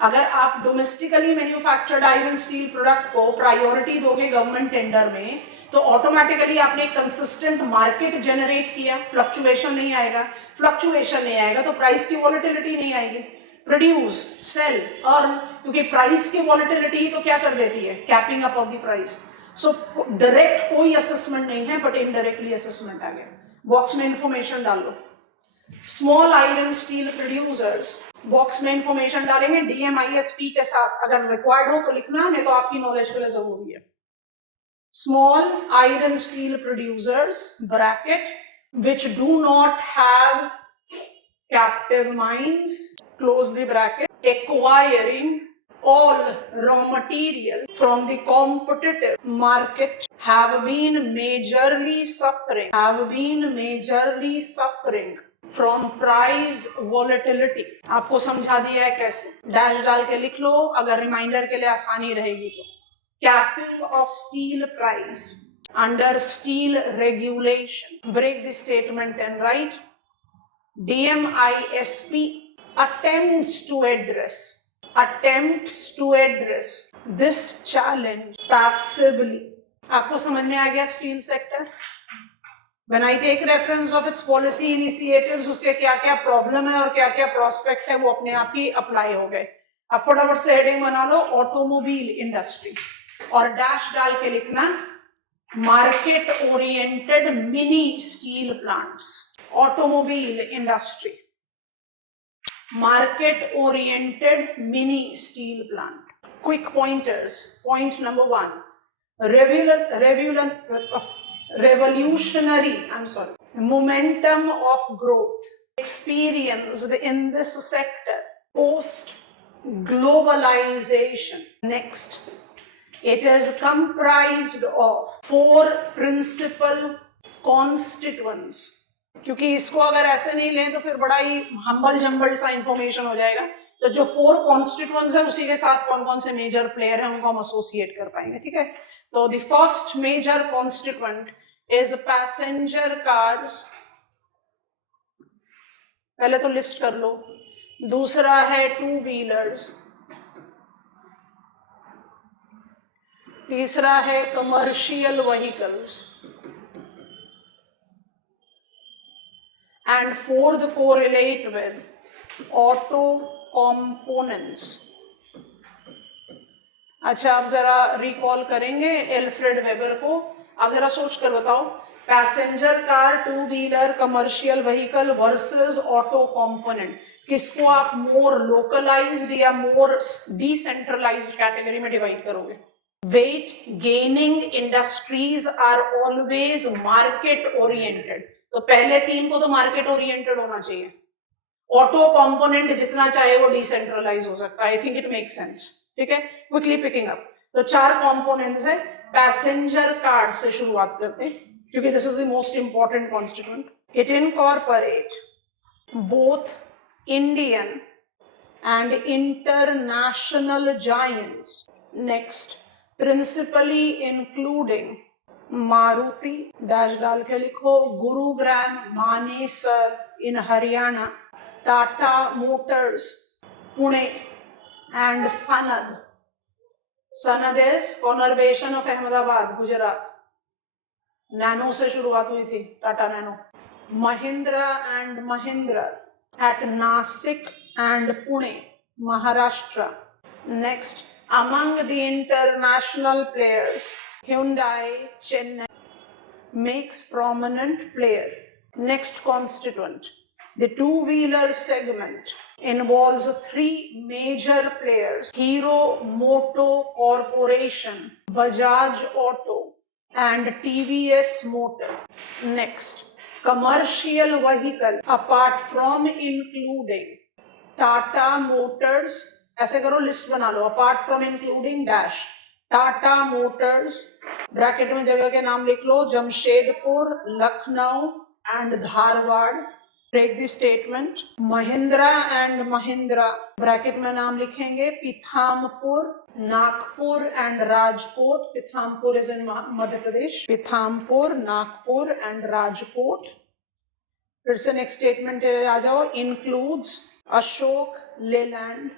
अगर आप domestically manufactured iron steel product को प्रायोरिटी दोगे गवर्नमेंट टेंडर में, तो ऑटोमेटिकली आपने कंसिस्टेंट मार्केट जनरेट किया, फ्लक्चुएशन नहीं आएगा, फ्लक्चुएशन नहीं आएगा तो प्राइस की वॉलेटिलिटी नहीं आएगी। प्रोड्यूस, सेल, अर्न, क्योंकि प्राइस की वॉलेटिलिटी तो क्या कर देती है, capping up of the price. So direct कोई असेसमेंट नहीं है, बट इनडायरेक्टली असेसमेंट आ गया। बॉक्स में इंफॉर्मेशन डाल लो, small iron steel producers, box में इंफॉर्मेशन डालेंगे DMISP के साथ, अगर रिक्वायर्ड हो तो लिखना, नहीं तो आपकी नॉलेज के लिए जरूरी है। Small iron steel producers bracket which do not have captive mines, close the bracket, acquiring all raw material from the competitive market have been majorly suffering from price volatility। आपको समझा दिया है कैसे, डैश डाल के लिख लो अगर रिमाइंडर के लिए आसानी रहेगी तो। Capping of steel price under steel regulation, break the statement and write DMISP attempts to address this challenge passively। आपको समझ में आ गया steel sector? When I take reference of its policy initiatives, उसके क्या क्या प्रॉब्लम है और क्या क्या प्रोस्पेक्ट है, वो अपने आप ही अप्लाई हो गए। अब फटाफट से हेडिंग बना लो, ऑटोमोबाइल इंडस्ट्री, और डैश डाल के लिखना market oriented mini steel plants. Automobile industry, market oriented mini steel plant। Quick pointers। Point number 1, revolutionary momentum of growth experienced in this sector post globalization। Next, it is comprised of 4 principal constituents। क्योंकि इसको अगर ऐसे नहीं लें तो फिर बड़ा ही हम्बल जम्बल सा इंफॉर्मेशन हो जाएगा, तो जो 4 कॉन्स्टिट्यूएंट्स है उसी के साथ कौन कौन से मेजर प्लेयर हैं उनको हम एसोसिएट कर पाएंगे, ठीक है। तो the first major constituent is passenger cars, पहले तो लिस्ट कर लो। दूसरा है 2 व्हीलर्स, तीसरा है commercial vehicles, and 4th correlate with auto components। अच्छा, आप जरा रिकॉल करेंगे एल्फ्रेड वेबर को, आप जरा सोच कर बताओ, passenger car, 2 wheeler, commercial vehicle versus auto component, किसको आप मोर लोकलाइज्ड या मोर डिसेंट्रलाइज्ड कैटेगरी में डिवाइड करोगे? Weight gaining industries are always market oriented, तो पहले 3 को तो मार्केट ओरिएंटेड होना चाहिए। ऑटो कंपोनेंट जितना चाहे वो डिसेंट्रलाइज हो सकता है। आई थिंक इट मेक सेंस, ठीक है। क्विकली पिकिंग अप, तो 4 कंपोनेंट्स है। पैसेंजर कार से शुरुआत करते हैं क्योंकि this is the most important constituent. It incorporate both Indian and international giants. Next, principally including Maruti, dash डाल के लिखो, Gurugram Manesar in Haryana, Tata motors Pune, and Sanand. Sanand is conurbation of Ahmedabad Gujarat, Nano से शुरुआत हुई थी, Tata Nano. Mahindra and Mahindra at Nashik and Pune Maharashtra. Next, among the international players, Hyundai Chennai makes prominent player। Next constituent, the 2-wheeler segment involves 3 major players: Hero Moto Corporation, Bajaj Auto, and TVS Motor। Next, commercial vehicle apart from including Tata Motors, ऐसे करो लिस्ट बना लो, apart from including dash Tata Motors, bracket में जगह के नाम लिख लो, Jamshedpur, Lucknow and Dharwad. Break the statement. Mahindra and Mahindra, bracket में नाम लिखेंगे, Pithampur, Nagpur and Rajkot. Pithampur is in Madhya Pradesh. Pithampur, Nagpur and Rajkot. फिर से नेक्स्ट स्टेटमेंट आ जाओ. इंक्लूड्स अशोक लेलैंड,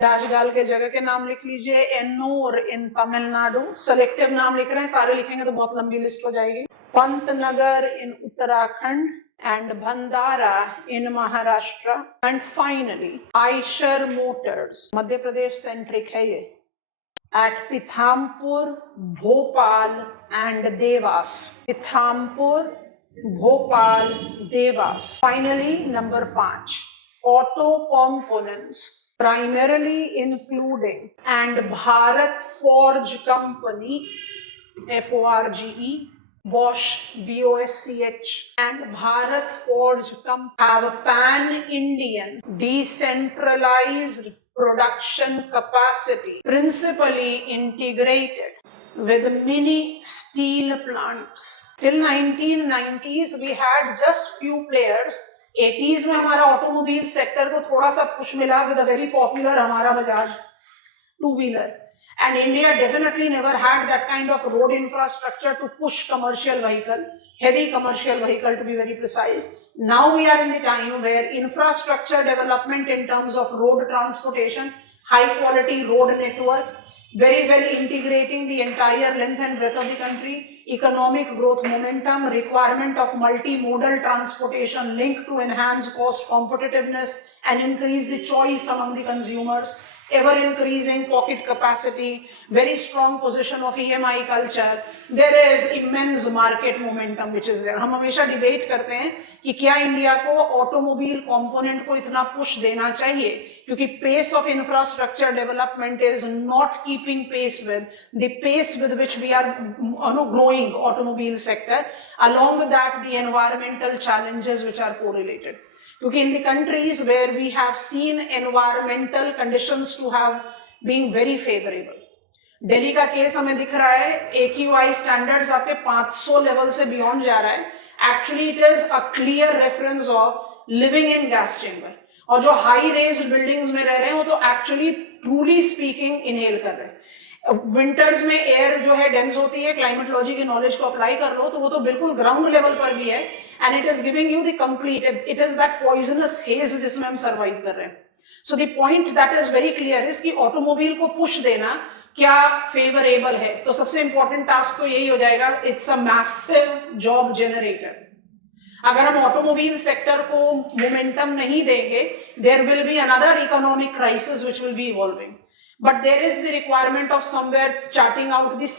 डैश डाल के जगह के नाम लिख लीजिए. एन्नूर इन तमिलनाडु. सेलेक्टिव नाम लिख रहे हैं, सारे लिखेंगे तो बहुत लंबी लिस्ट हो जाएगी. पंतनगर इन Uttarakhand and Bhandara in Maharashtra. And finally, Eicher Motors, Madhya Pradesh centric है ये, at Pithampur, Bhopal and Devas. Pithampur, Bhopal, Devas. Finally, number 5, auto components, primarily including and Bharat Forge Company, Forge, Bosch, BOSCH, and Bharat Forge Company have a pan-Indian decentralized production capacity, principally integrated with mini steel plants. Till 1990s, we had just few players. 80s में हमारा ऑटोमोबाइल सेक्टर को थोड़ा सा पुश मिला with a very popular हमारा Bajaj two-wheeler. And India definitely never had that kind of road infrastructure to push commercial vehicle, heavy commercial vehicle to be very precise. Now we are in the time where infrastructure development in terms of road transportation, high quality road network, very well integrating the entire length and breadth of the country, economic growth momentum, requirement of multimodal transportation linked to enhance cost competitiveness and increase the choice among the consumers, ever increasing pocket capacity, very strong position of EMI culture, there is immense market momentum which is there. हम हमेशा डिबेट करते हैं कि क्या इंडिया को ऑटोमोबाइल कंपोनेंट को इतना पुश देना चाहिए, क्योंकि pace of infrastructure development is not keeping pace with the pace with which we are growing automobile sector, along with that the environmental challenges which are correlated. क्योंकि in the countries where we have seen environmental conditions to have been very favorable, Delhi का केस हमें दिख रहा है, AQI स्टैंडर्ड्स आपके 500 लेवल से बियॉन्ड जा रहा है. Actually it is a clear reference of living in gas chamber. और जो हाई रेज्ड बिल्डिंग्स में रह रहे हैं वो तो एक्चुअली ट्रूली स्पीकिंग इनहेल कर रहे हैं. विंटर्स में एयर जो है डेंस होती है, क्लाइमेटोलॉजी के नॉलेज को अप्लाई कर लो तो वो तो बिल्कुल ग्राउंड लेवल पर भी है. And it is giving you the complete, it is that poisonous hedge जिसमें हम सर्वाइव कर रहे हैं. So the point that is very clear is कि ऑटोमोबाइल को पुश देना क्या फेवरेबल है. तो सबसे इंपॉर्टेंट टास्क तो यही हो जाएगा, it's a massive job generator. अगर हम ऑटोमोबाइल सेक्टर को मोमेंटम नहीं देंगे, there will be another economic crisis which will be evolving. But there is the requirement of somewhere charting out this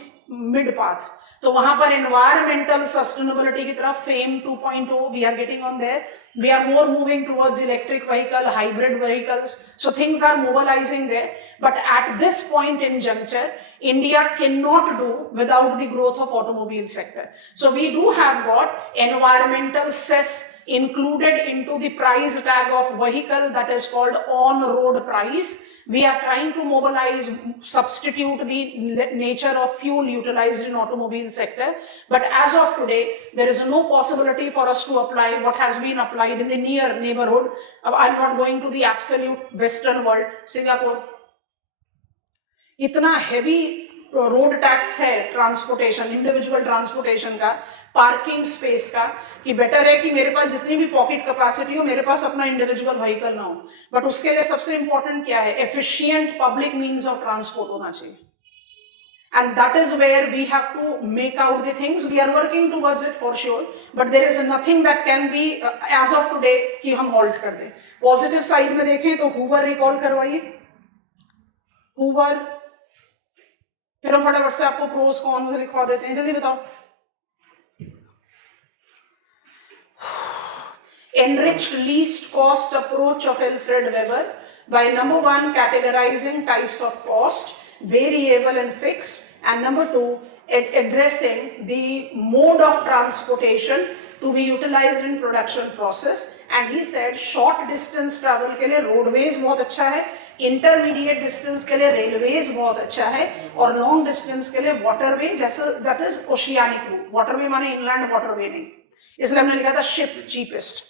mid path. तो वहां पर environmental sustainability की तरफ FAME 2.0 we are getting on there. We are more moving towards electric vehicle, hybrid vehicles. So things are mobilizing there. But at this point in juncture, India cannot do without the growth of automobile sector. So we do have got environmental cess included into the price tag of vehicle, that is called on-road price. We are trying to mobilize, substitute the nature of fuel utilized in automobile sector. But as of today, there is no possibility for us to apply what has been applied in the near neighborhood. I'm not going to the absolute western world. Singapore. इतना हेवी रोड टैक्स है ट्रांसपोर्टेशन, इंडिविजुअल ट्रांसपोर्टेशन का, पार्किंग स्पेस का, कि बेटर है कि मेरे पास जितनी भी पॉकेट कैपेसिटी हो, मेरे पास अपना इंडिविजुअल व्हीकल ना हो. बट उसके लिए सबसे इंपॉर्टेंट क्या है, efficient public means of transport होना चाहिए. And that is where we have to make out the things. We are working towards it for sure, but there is nothing that can be as of today कि हम halt कर दें. पॉजिटिव साइड में देखें तो हूवर रिकॉल करवाइए, हूवर. फिर हम फटाफट से आपको प्रोस कॉन्स लिखवा देते हैं, जल्दी बताओ. Enriched least cost approach of Alfred Weber by number 1 categorizing types of cost, variable and fixed, and number 2 addressing the mode of transportation to be utilized in production process. And he said short distance travel के लिए roadways बहुत अच्छा है, intermediate distance के लिए railways बहुत अच्छा है, और long distance के लिए waterway, जैसे that is oceanic route. Waterway माने inland waterway नहीं, इसलिए हमने लिखा था ship cheapest.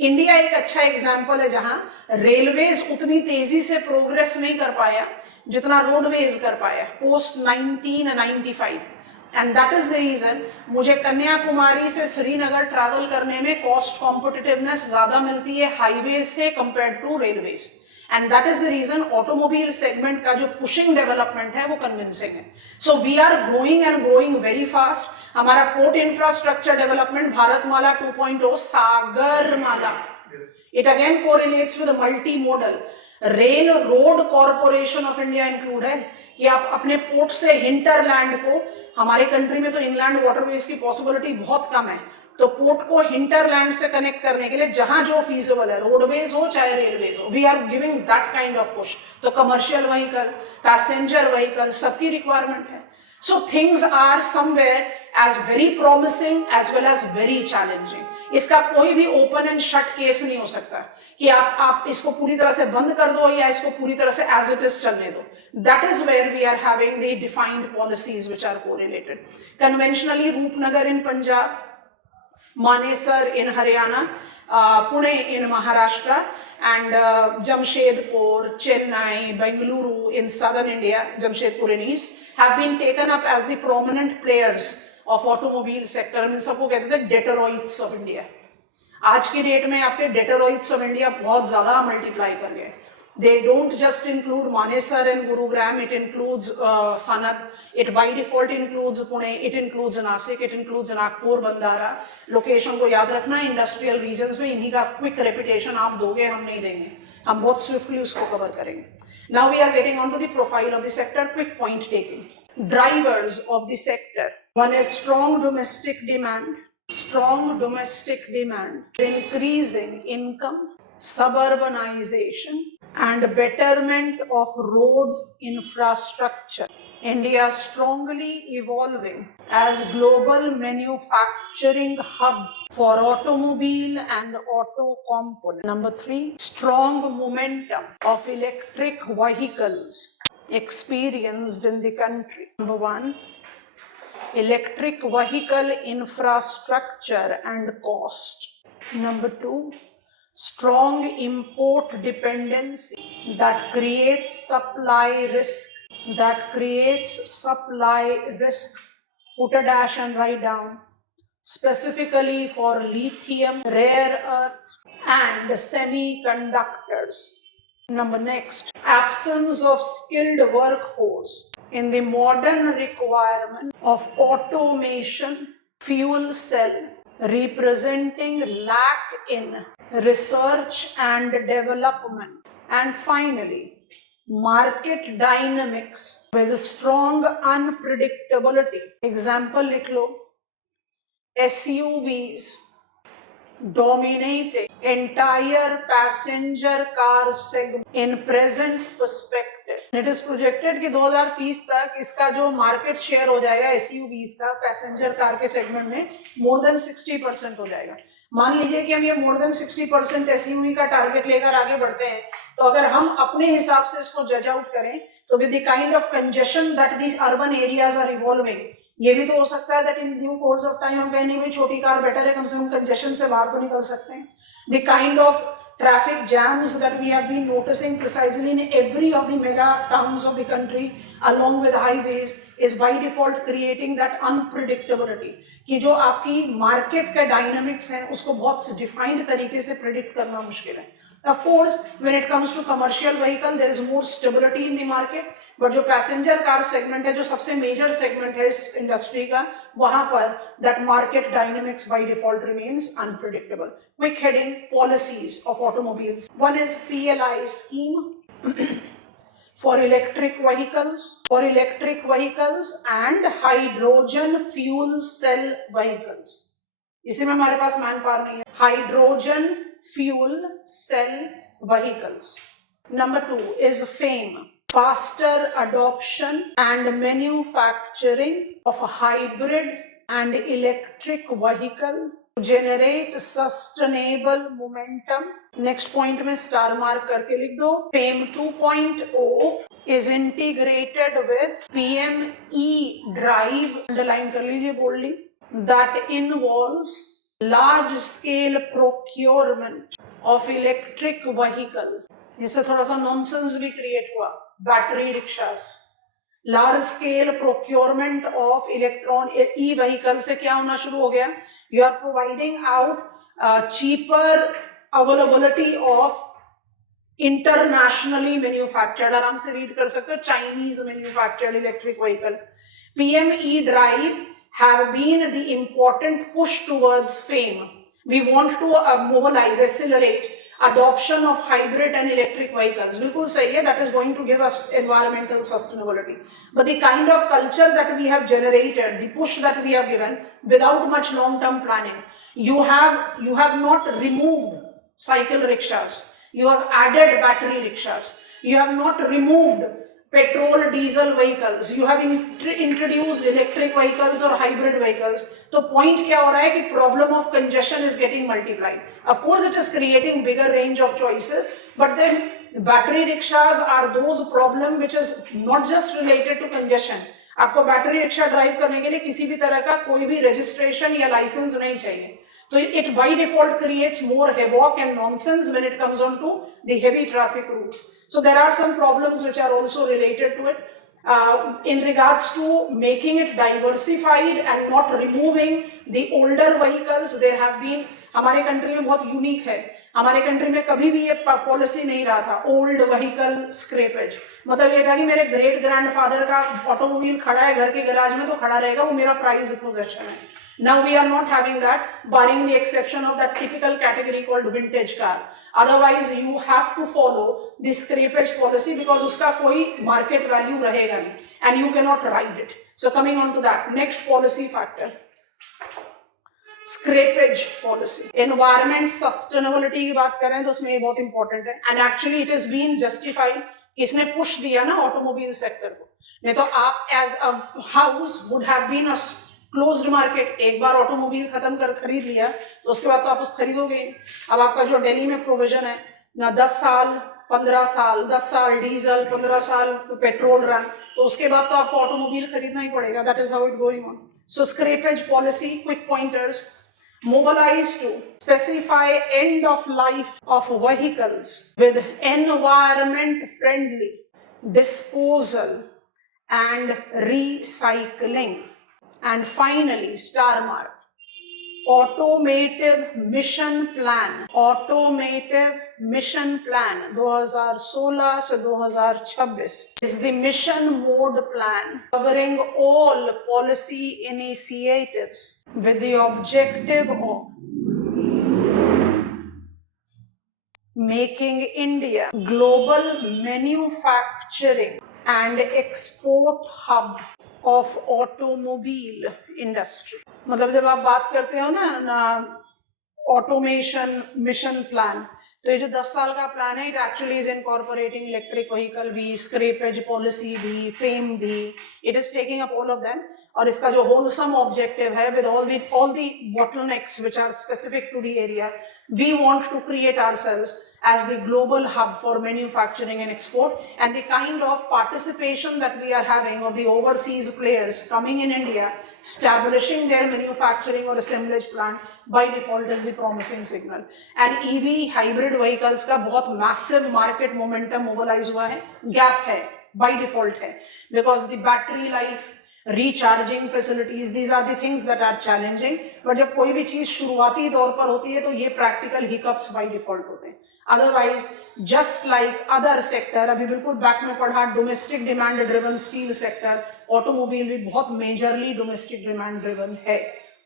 इंडिया एक अच्छा एग्जाम्पल है जहां रेलवेज उतनी तेजी से प्रोग्रेस नहीं कर पाया जितना रोडवेज कर पाया post 1995, and that is the reason मुझे कन्याकुमारी से श्रीनगर ट्रैवल करने में कॉस्ट कॉम्पिटिटिवनेस ज्यादा मिलती है हाईवेज से compared to railways, and that is the reason automobile segment का जो पुशिंग डेवलपमेंट है वो कन्विंसिंग है. So we are growing and growing very fast. हमारा port infrastructure development Bharatmala 2.0 Sagarmala, it again correlates with multi modal. Rail road corporation of India include है कि आप अपने पोर्ट से हिंटरलैंड को, हमारे कंट्री में तो इनलैंड वाटरवेज की पॉसिबिलिटी बहुत कम है, तो पोर्ट को हिंटरलैंड से कनेक्ट करने के लिए जहां जो फीजिबल है, रोडवेज हो चाहे रेलवेज हो, we are giving that kind of push. तो कमर्शियल व्हीकल, पैसेंजर व्हीकल सबकी रिक्वायरमेंट है. So things are somewhere as very promising as well as very challenging. इसका कोई भी ओपन एंड शट केस नहीं हो सकता कि आप इसको पूरी तरह से बंद कर दो या इसको पूरी तरह से एज इट इज चलने दो. That is where we are having the defined policies which are correlated. Conventionally Rupnagar in Punjab, Manesar in Haryana, Pune in Maharashtra, and Jamshedpur, Chennai, Bengaluru in southern India, Jamshedpur in east, have been taken up as the prominent players of automobile sector. I mean, सबको कहते हैं Detroits of India. आज की डेट में आपके Detroits of India बहुत ज़्यादा मल्टीप्लाई कर गए. They don't just include Manesar and Gurugram, it includes Sanad, it by default includes Pune, it includes Nasik, it includes Nagpur, Bandara. Location को याद रखना, इंडस्ट्रियल रीजन्स में इन्हीं का क्विक रेपुटेशन आप दोगे, हम नहीं देंगे, हम बहुत स्विफ्टली उसको कवर करेंगे. Now we are getting on to the profile of the sector. Quick point taking. Drivers of the sector. One is strong domestic demand. Strong domestic demand, increasing income, suburbanization, and betterment of road infrastructure. India strongly evolving as global manufacturing hub for automobile and auto components. Number 3, strong momentum of electric vehicles experienced in the country. Number 1, electric vehicle infrastructure and cost. Number 2, strong import dependency that creates supply risk. Put a dash and write down. Specifically for lithium, rare earth, and semiconductors. Next, absence of skilled workforce in the modern requirement of automation, fuel cell, representing lack in research and development. And finally, market dynamics with strong unpredictability. Example लिख लो, SUVs dominating entire passenger car segment in present perspective. It is projected कि 2030 तक इसका जो मार्केट शेयर हो जाएगा SUVs का पैसेंजर कार के सेगमेंट में मोर देन 60% हो जाएगा. मान लीजिए कि हम ये मोर देन 60% SUV का टारगेट लेकर आगे बढ़ते हैं, तो अगर हम अपने हिसाब से इसको जज आउट करें तो with the kind of congestion that these urban areas are evolving, ये भी तो हो सकता है that in due course of time हम कहें नहीं भाई छोटी कार बेटर है, कम से कम कंजेशन से बाहर तो निकल सकते हैं. The kind of traffic jams that we have been noticing precisely in every of the mega towns of the country along with highways is by default creating that unpredictability कि जो आपकी मार्केट के डायनामिक्स हैं उसको बहुत डिफाइंड तरीके से प्रिडिक्ट करना मुश्किल है. Of course, when it comes to commercial vehicle, there is more stability in the market. But जो पैसेंजर कार सेगमेंट है, जो सबसे मेजर सेगमेंट है इस इंडस्ट्री का, वहां पर that market dynamics by default remains unpredictable. Quick heading: policies of automobiles. One is PLI scheme for electric vehicles and hydrogen fuel cell vehicles. इसी में हमारे पास मैन पावर नहीं है. Hydrogen fuel cell vehicles. Number 2 is FAME, faster adoption and manufacturing of a hybrid and electric vehicle generate sustainable momentum. Next point में स्टार मार्क करके लिख दो. FAME 2.0 is integrated with PME drive, underline कर लीजिए boldly, that involves large scale procurement of electric vehicle. इससे थोड़ा सा नॉनसेंस भी क्रिएट हुआ. Battery rickshaws, large scale procurement of electron e vehicle से क्या होना शुरू हो गया? You are providing out cheaper availability of internationally manufactured, आराम से रीड कर सकते हो, Chinese manufactured electric vehicle. PME drive have been the important push towards FAME. We want to mobilize, accelerate adoption of hybrid and electric vehicles. बिल्कुल सही है, that is going to give us environmental sustainability. But the kind of culture that we have generated, the push that we have given without much long-term planning, you have not removed cycle rickshaws, you have added battery rickshaws, you have not removed petrol diesel vehicles, you have introduced electric vehicles or hybrid vehicles. तो point क्या हो रहा है कि problem of congestion is getting multiplied. Of course it is creating bigger range of choices, but then battery rickshaws are those problem which is not just related to congestion. आपको बैटरी रिक्शा ड्राइव करने के लिए किसी भी तरह का कोई भी रजिस्ट्रेशन या लाइसेंस नहीं चाहिए. So it by default creates more havoc and nonsense when it comes on to the heavy traffic routes. So there are some problems which are also related to it. In regards to making it diversified and not removing the older vehicles, there have been, हमारे कंट्री में बहुत यूनिक है, हमारे कंट्री में कभी भी ये पॉलिसी नहीं रहा था ओल्ड व्हीकल स्क्रैपेज. मतलब ये था कि मेरे ग्रेट ग्रैंडफादर का ऑटोमोबाइल खड़ा है घर के गैराज में तो खड़ा रहेगा, वो मेरा प्राइज पोजेशन है. Now we are not having that, barring the exception of that typical category called vintage car. Otherwise you have to follow the scrappage policy because उसका कोई market value रहेगा नहीं and you cannot ride it. So coming on to that, next policy factor, scrappage policy. Environment sustainability की बात करें तो उसमें ये बहुत important है and actually it has been justified. इसने push दिया ना automobile sector को. नहीं तो आप as a house would have been a closed market. एक बार ऑटोमोबाइल खत्म कर खरीद लिया तो उसके बाद तो आप उस खरीदोगे. अब आपका जो दिल्ली में प्रोविजन है ना 10 साल 15 साल 10 साल डीजल 15 साल पेट्रोल रन, तो उसके बाद तो आपको ऑटोमोबाइल खरीदना ही पड़ेगा. That is how it going on. So scrappage policy, quick pointers, mobilize to specify end of life of vehicles with environment friendly disposal and recycling. And finally, star mark, automotive mission plan. Automotive mission plan 2016 से 2026 is the mission mode plan covering all policy initiatives with the objective of making India global manufacturing and export hub of automobile industry. मतलब जब आप बात करते हो ना ऑटोमेशन मिशन प्लान, तो ये जो 10 साल का प्लान है, it actually is incorporating electric vehicle भी, स्क्रैपेज पॉलिसी भी, फेम भी, it is taking up all of them. और इसका जो होलसम ऑब्जेक्टिव है with all the bottlenecks which are specific to the area, we want to create ourselves as the global hub for manufacturing and export, and the kind of participation that we are having of the overseas players coming in India, establishing their manufacturing or assemblage plant by default is the promising signal. And EV hybrid vehicles का बहुत massive market momentum mobilize हुआ है, gap है by default है, because the battery life, recharging facilities, these are the things that are challenging. but जब कोई भी चीज शुरुआती तौर पर होती है तो ये practical hiccups by default होते हैं. otherwise just like other sector, अभी बिल्कुल बैक में पढ़ा, domestic demand driven steel sector, automobile भी बहुत majorly domestic demand driven है.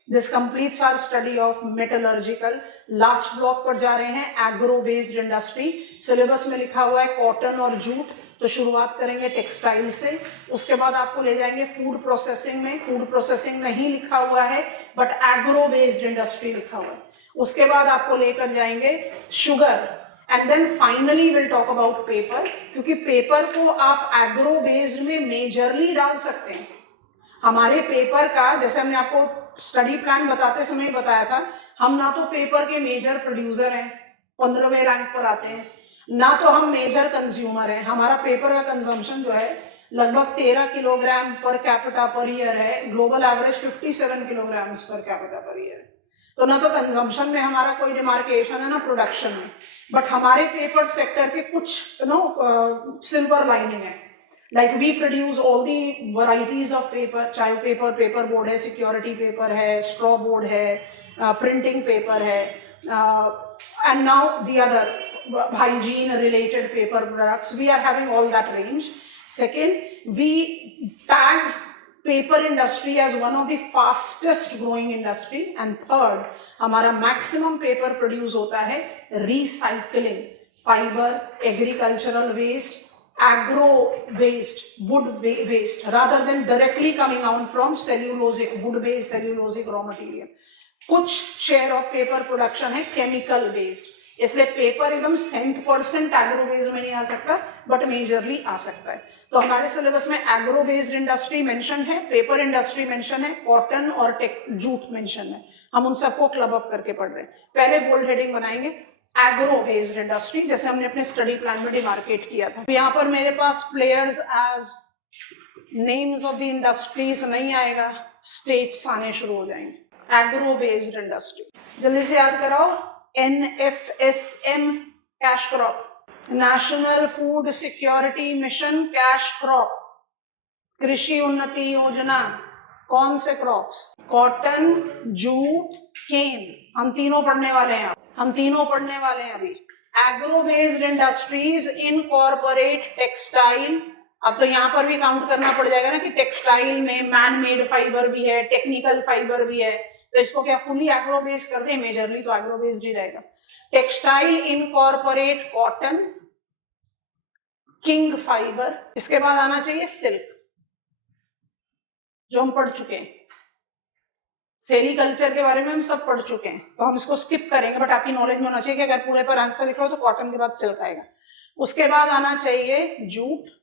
This completes our study of metallurgical. Last block पर जा रहे हैं, agro based industry. syllabus में लिखा हुआ है cotton और jute, तो शुरुआत करेंगे टेक्सटाइल से, उसके बाद आपको ले जाएंगे फूड प्रोसेसिंग में. फूड प्रोसेसिंग नहीं लिखा हुआ है बट एग्रो बेस्ड इंडस्ट्री लिखा हुआ है. उसके बाद आपको लेकर जाएंगे sugar, and then finally will talk about paper, क्योंकि पेपर को आप एग्रो बेस्ड में मेजरली डाल सकते हैं. हमारे पेपर का, जैसे हमने आपको स्टडी प्लान बताते समय बताया था, हम ना तो पेपर के मेजर प्रोड्यूसर हैं, 15वें रैंक पर आते हैं, ना तो हम मेजर कंज्यूमर हैं। हमारा पेपर का कंजम्पशन जो है लगभग 13 kilogram per capita per year है, global average 57 kilogram per capita per year है। तो ना तो कंजम्पशन में हमारा कोई डिमार्केशन है, ना प्रोडक्शन में। बट हमारे पेपर सेक्टर के कुछ सिल्वर लाइनिंग है, like we produce all the varieties of paper, चाहे पेपर बोर्ड है, सिक्योरिटी पेपर है, स्ट्रॉ बोर्ड है, प्रिंटिंग पेपर है, and now the other hygiene related paper products, we are having all that range. Second, we tag paper industry as one of the fastest growing industry. And third, हमारा maximum paper produce होता है recycling, fiber, agricultural waste, agro waste, wood waste, rather than directly coming out from cellulosic, wood based cellulosic raw material. कुछ शेयर ऑफ पेपर प्रोडक्शन है केमिकल बेस्ड, इसलिए पेपर एकदम 100% एग्रो बेस्ड में नहीं आ सकता, बट मेजरली आ सकता है। तो हमारे सिलेबस में एग्रो बेस्ड इंडस्ट्री मेंशन है, पेपर इंडस्ट्री मेंशन है, कॉटन और जूट मेंशन है। हम उन सबको क्लब अप करके पढ़ रहे हैं। पहले बोल्ड हेडिंग बनाएंगे एग्रो बेस्ड इंडस्ट्री, जैसे हमने अपने स्टडी प्लान में डिमार्केट किया था। यहाँ पर मेरे पास players as names of the industries नहीं आएगा, स्टेट्स आने शुरू हो जाएंगे। एग्रो बेस्ड इंडस्ट्री जल्दी से याद कराओ, NFSM cash crop, national food security mission cash crop, कृषि उन्नति योजना, कौन से क्रॉप्स, कॉटन, जूट, केन, हम तीनों पढ़ने वाले हैं, हम तीनों पढ़ने वाले हैं अभी। Agro based industries incorporate textile, अब तो यहाँ पर भी काउंट करना पड़ जाएगा ना कि टेक्सटाइल में मैन मेड फाइबर भी है, टेक्निकल फाइबर भी है, तो इसको क्या फुली एग्रो बेस्ड कर दे, मेजरली तो एग्रो बेस्ड ही रहेगा। Textile incorporate cotton, king fibre, इसके बाद आना चाहिए सिल्क, जो हम पढ़ चुके हैं। सेरीकल्चर के बारे में हम सब पढ़ चुके हैं, तो हम इसको स्किप करेंगे, बट आपकी नॉलेज में होना चाहिए कि अगर पूरे पर आंसर लिख लो तो कॉटन के बाद सिल्क आएगा। उसके बाद आना चाहिए जूट,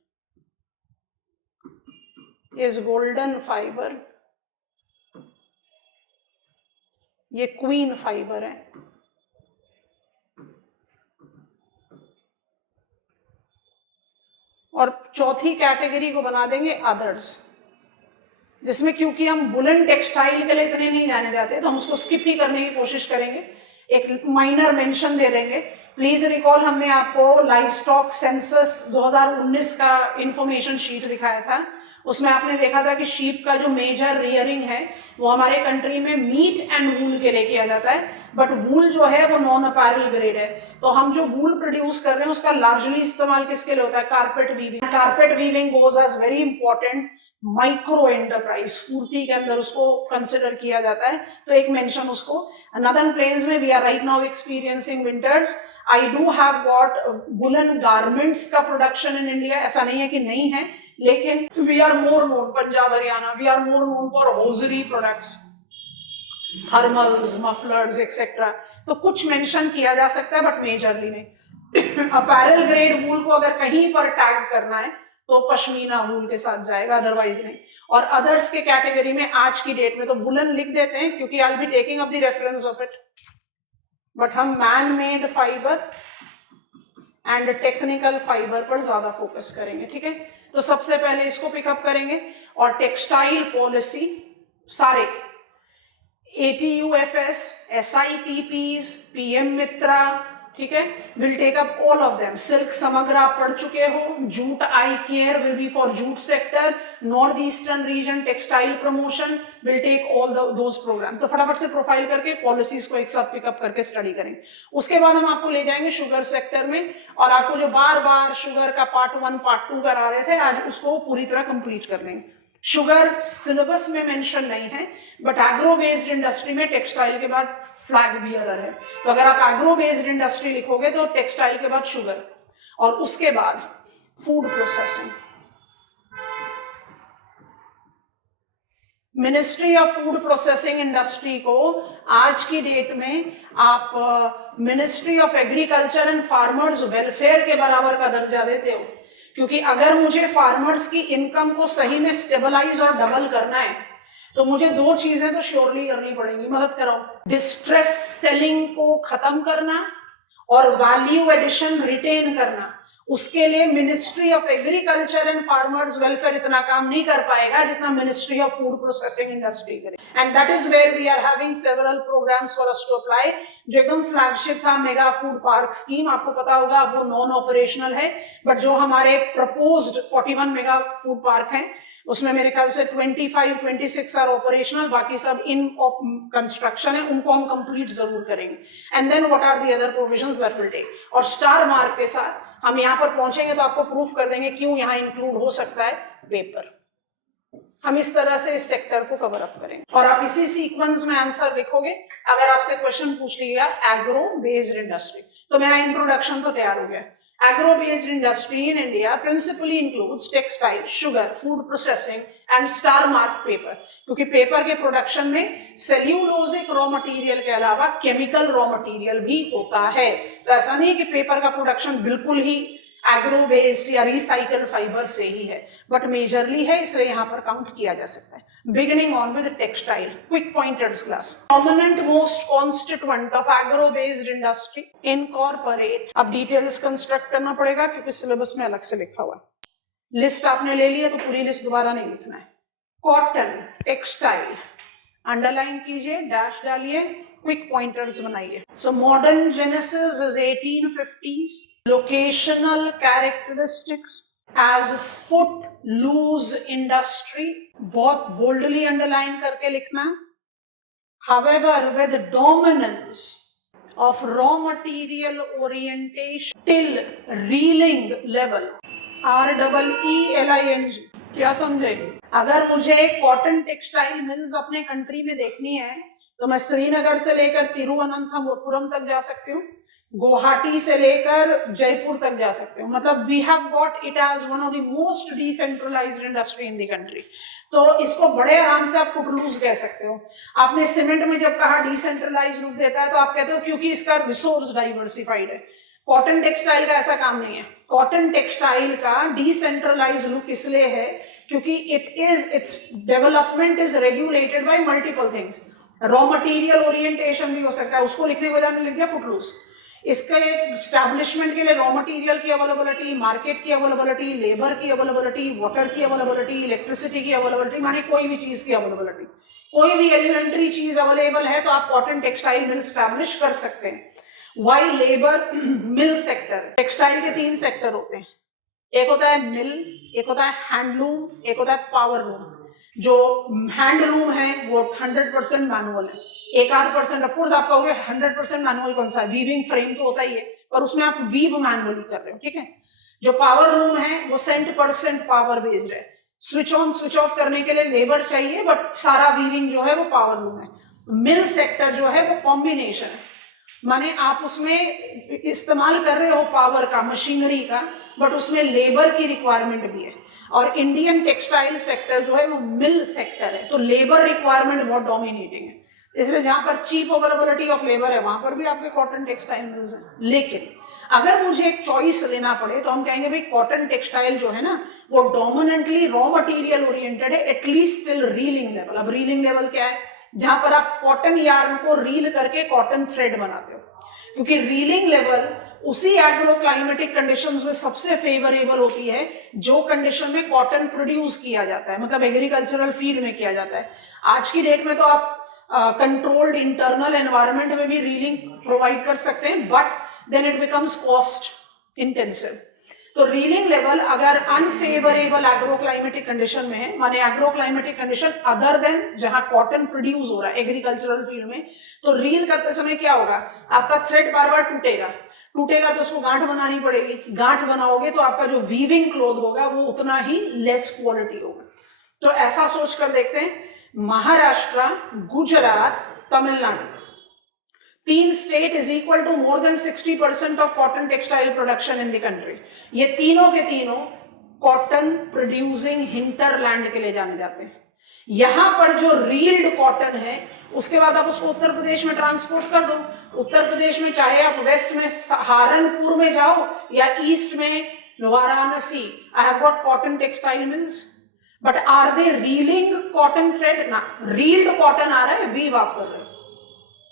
इज गोल्डन फाइबर, ये क्वीन फाइबर है, और चौथी कैटेगरी को बना देंगे अदर्स, जिसमें क्योंकि हम वुलन टेक्सटाइल के लिए इतने नहीं जाने जाते तो हम उसको स्किप ही करने की कोशिश करेंगे, एक माइनर मेंशन दे देंगे। प्लीज रिकॉल, हमने आपको लाइव स्टॉक सेंसस 2019 का इंफॉर्मेशन शीट दिखाया था, उसमें आपने देखा था कि शीप का जो मेजर रियरिंग है वो हमारे कंट्री में मीट एंड वूल के लिए किया जाता है, बट वूल जो है वो नॉन अपैरल ग्रेड है। तो हम जो वूल प्रोड्यूस कर रहे हैं उसका लार्जली इस्तेमाल किसके लिए होता है, carpet weaving. Carpet weaving goes as very important micro enterprise, SFURTI के अंदर उसको कंसिडर किया जाता है, तो एक मेंशन उसको। नॉर्दर्न प्लेन्स में we are right now experiencing winters, I do have got woollen garments का प्रोडक्शन इन इंडिया, ऐसा नहीं है कि नहीं है, लेकिन we are more known, Punjab Haryana, we are more known for hosiery products, thermals, mufflers etcetera, तो कुछ मेंशन किया जा सकता है बट मेजरली नहीं। अपैरल ग्रेड वूल को अगर कहीं पर टैग करना है तो पश्मीना वूल के साथ जाएगा, अदरवाइज नहीं। और अदर्स के कैटेगरी में आज की डेट में तो वुलन लिख देते हैं क्योंकि I will be taking up the reference of it, but हम man made fibre and technical fibre पर ज्यादा फोकस करेंगे, ठीक है। तो सबसे पहले इसको पिकअप करेंगे, और टेक्सटाइल पॉलिसी सारे ATUFS, SITPs, PM मित्रा, ठीक है, will take up all of them. Silk Samagra आप पढ़ चुके हो, jute I care will be for jute sector, north eastern region textile promotion will take all those program. तो फटाफट से प्रोफाइल करके पॉलिसीज को एक साथ पिकअप करके स्टडी करेंगे। उसके बाद हम आपको ले जाएंगे शुगर सेक्टर में, और आपको जो बार बार शुगर का पार्ट 1 पार्ट 2 करा रहे थे, आज उसको पूरी तरह कंप्लीट कर देंगे। शुगर सिलेबस में मेंशन नहीं है, बट एग्रो बेस्ड इंडस्ट्री में टेक्सटाइल के बाद फ्लैग बियरर है, तो अगर आप एग्रो बेस्ड इंडस्ट्री लिखोगे तो टेक्सटाइल के बाद शुगर, और उसके बाद food processing. Ministry of food processing industry को आज की डेट में आप ministry of agriculture and farmers welfare के बराबर का दर्जा देते हो, क्योंकि अगर मुझे फार्मर्स की इनकम को सही में स्टेबलाइज और डबल करना है तो मुझे दो चीजें तो श्योरली करनी पड़ेंगी, मदद कराओ। डिस्ट्रेस सेलिंग को खत्म करना और वैल्यू एडिशन रिटेन करना। उसके लिए ministry of agriculture and farmers welfare इतना काम नहीं कर पाएगा जितना ministry of food processing industry करे। And that is where we are having several programmes for us to apply. जो एकदम फ्लैगशिप था मेगा फूड पार्क स्कीम, आपको पता होगा वो नॉन ऑपरेशनल है, बट जो हमारे प्रपोज्ड 41 मेगा फूड पार्क हैं उसमें मेरे ख्याल से 25-26 आर ऑपरेशनल, बाकी सब इन कंस्ट्रक्शन है, उनको हम कंप्लीट जरूर करेंगे। And then what are the other provisions that will take. और स्टार मार्क के साथ हम यहाँ पर पहुंचेंगे तो आपको प्रूफ कर देंगे क्यों यहाँ इंक्लूड हो सकता है पेपर। हम इस तरह से इस सेक्टर को कवर अप करेंगे और आप इसी सीक्वेंस में आंसर लिखोगे। अगर आपसे क्वेश्चन पूछ लिया एग्रो बेस्ड इंडस्ट्री, तो मेरा इंट्रोडक्शन तो तैयार हो गया। Agro based industry in India principally includes textile, sugar, food processing and star mark paper, क्योंकि पेपर के प्रोडक्शन में सेल्यूलोजिक रॉ मटेरियल के अलावा केमिकल रॉ मटेरियल भी होता है। तो ऐसा नहीं है कि पेपर का प्रोडक्शन बिल्कुल ही एग्रो बेस्ड या रिसाइकल्ड फाइबर से ही है, बट मेजरली है, इसलिए यहाँ पर काउंट किया जा सकता है। Beginning on with textile, quick pointers class. Prominent most constituent of agro-based industry, incorporate. अब डिटेल्स कंस्ट्रक्ट करना पड़ेगा क्योंकि सिलेबस में अलग से लिखा हुआ है। लिस्ट आपने ले लिया तो पूरी लिस्ट दोबारा नहीं लिखना है। कॉटन, टेक्सटाइल, अंडरलाइन कीजिए, डैश डालिए, क्विक पॉइंटर्स बनाइए। So modern genesis is 1850s. Locational characteristics as footloose industry, बहुत बोल्डली अंडरलाइन करके लिखना। However, with dominance of raw material orientation till reeling level, REELING, क्या समझे? अगर मुझे कॉटन टेक्सटाइल मिल्स अपने कंट्री में देखनी है तो मैं श्रीनगर से लेकर तिरुवनंतपुरम तक जा सकती हूँ, गुवाहाटी से लेकर जयपुर तक जा सकते हो। मतलब we have got it as one of the most decentralised industry in the country. तो इसको बड़े आराम से आप फुटलूज कह सकते हो। आपने सीमेंट में जब कहा डिसेंट्रलाइज्ड लुक देता है तो आप कहते हो क्योंकि इसका रिसोर्स डाइवर्सिफाइड है। कॉटन टेक्सटाइल का ऐसा काम नहीं है। कॉटन टेक्सटाइल का डिसेंट्रलाइज्ड लुक इसलिए है क्योंकि its development is regulated by multiple things. Raw material orientation भी हो सकता है, उसको लिखने के बजाय मैंने लिख दिया फुटलूज। इसके एस्टैब्लिशमेंट के लिए रॉ मटेरियल की अवेलेबिलिटी, मार्केट की अवेलेबिलिटी, लेबर की अवेलेबिलिटी, वाटर की अवेलेबिलिटी, इलेक्ट्रिसिटी की अवेलेबिलिटी, माने कोई भी चीज की अवेलेबिलिटी, कोई भी एलिमेंट्री चीज अवेलेबल है तो आप कॉटन टेक्सटाइल मिल स्टैब्लिश कर सकते हैं। वाई लेबर मिल सेक्टर, टेक्सटाइल के 3 सेक्टर होते हैं, एक होता है मिल, एक होता है हैंडलूम, एक होता है पावर लूम। जो हैंडलूम है वो 100% मैनुअल है, एक आध परसेंट ऑफकोर्स आप कहोगे 100% मैनुअल कौन सा है, वीविंग फ्रेम तो होता ही है, पर उसमें आप वीव मैनुअली कर रहे हो, ठीक है। जो पावर लूम है वो 100% पावर बेस्ड है, स्विच ऑन स्विच ऑफ करने के लिए लेबर चाहिए, बट सारा वीविंग जो है वो पावर लूम है। मिल सेक्टर जो है वो कॉम्बिनेशन है, माने आप उसमें इस्तेमाल कर रहे हो पावर का, मशीनरी का, बट उसमें लेबर की रिक्वायरमेंट भी है। और इंडियन टेक्सटाइल सेक्टर जो है वो मिल सेक्टर है, तो लेबर रिक्वायरमेंट बहुत डोमिनेटिंग है, इसलिए जहां पर चीप अवेलेबिलिटी ऑफ लेबर है वहां पर भी आपके कॉटन टेक्सटाइल मिल्स हैं। लेकिन अगर मुझे एक चॉइस लेना पड़े तो हम कहेंगे भाई कॉटन टेक्सटाइल जो है ना वो डोमिनेंटली रॉ मटेरियल ओरिएंटेड है, एटलीस्ट टिल रीलिंग लेवल। अब रीलिंग लेवल क्या है? जहां पर आप कॉटन यार्न को रील करके कॉटन थ्रेड बनाते हो, क्योंकि रीलिंग लेवल उसी एग्रो क्लाइमेटिक कंडीशंस में सबसे फेवरेबल होती है जो कंडीशन में कॉटन प्रोड्यूस किया जाता है, मतलब एग्रीकल्चरल फील्ड में किया जाता है। आज की डेट में तो आप कंट्रोल्ड इंटरनल एनवायरनमेंट में भी रीलिंग प्रोवाइड कर सकते हैं, but then it becomes cost intensive. तो रीलिंग लेवल अगर अनफेवरेबल एग्रोक्लाइमेटिक कंडीशन में है, माने एग्रोक्लाइमेटिक कंडीशन अदर देन जहां कॉटन प्रोड्यूस हो रहा है एग्रीकल्चरल फील्ड में, तो रील करते समय क्या होगा, आपका थ्रेड बार बार टूटेगा तो उसको गांठ बनानी पड़ेगी, गांठ बनाओगे तो आपका जो वीविंग क्लॉथ होगा वो उतना ही लेस क्वालिटी होगा। तो ऐसा सोच कर देखते हैं, Maharashtra, Gujarat, Tamil Nadu, 3 state is equal to more than 60% of cotton textile production in the country. ये तीनों के तीनों कॉटन प्रोड्यूसिंग हिंटरलैंड के लिए जाने जाते हैं। यहां पर जो रील्ड कॉटन है उसके बाद आप उसको उत्तर प्रदेश में ट्रांसपोर्ट कर दो। उत्तर प्रदेश में चाहे आप वेस्ट में सहारनपुर में जाओ या ईस्ट में Varanasi, I have got cotton textile mills. But are they reeling cotton thread? ना, रील्ड कॉटन आ रहा है, वीव आप कर रहे हो,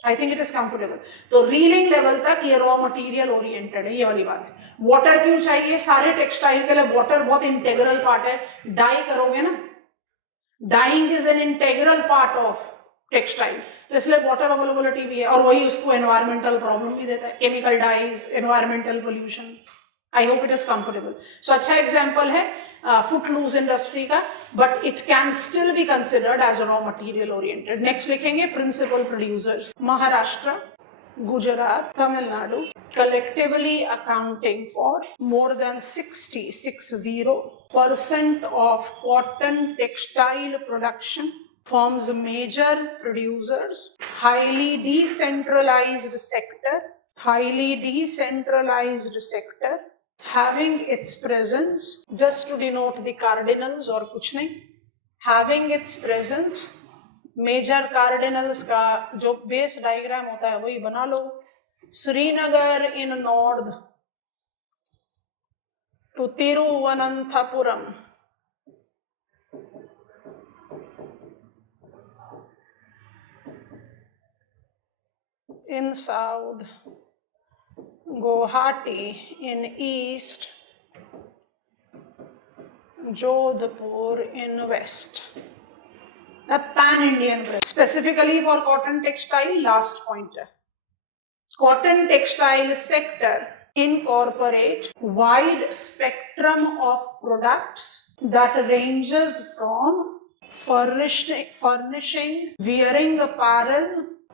I think it is comfortable. तो रीलिंग लेवल तक ये रॉ मटेरियल ओरिएंटेड है, ये वाली बात है। वाटर क्यों चाहिए? सारे टेक्सटाइल के लिए वाटर बहुत इंटेग्रल पार्ट है। डाई करोगे ना, dyeing is an integral part of textile, तो इसलिए वाटर अवेलेबिलिटी भी है, और वही उसको एनवायरमेंटल प्रॉब्लम भी देता है, chemical dyes, environmental pollution. I hope it is comfortable. So अच्छा एग्जाम्पल है फुट लूज इंडस्ट्री का, but it can still be considered as raw material oriented. Next लिखेंगे principal producers. Maharashtra, Gujarat, Tamil Nadu, collectively accounting for more than 60% of cotton textile production, forms major producers, highly decentralized sector, having its presence, just to denote the cardinals और कुछ नहीं, having its presence, major cardinals का जो बेस डायग्राम होता है वही बना लो। Srinagar in north to Thiruvananthapuram, in south, Guwahati in east, Jodhpur in west. A pan-Indian brand, specifically for cotton textile. Last pointer, cotton textile sector incorporate wide spectrum of products that ranges from furnishing, wearing apparel,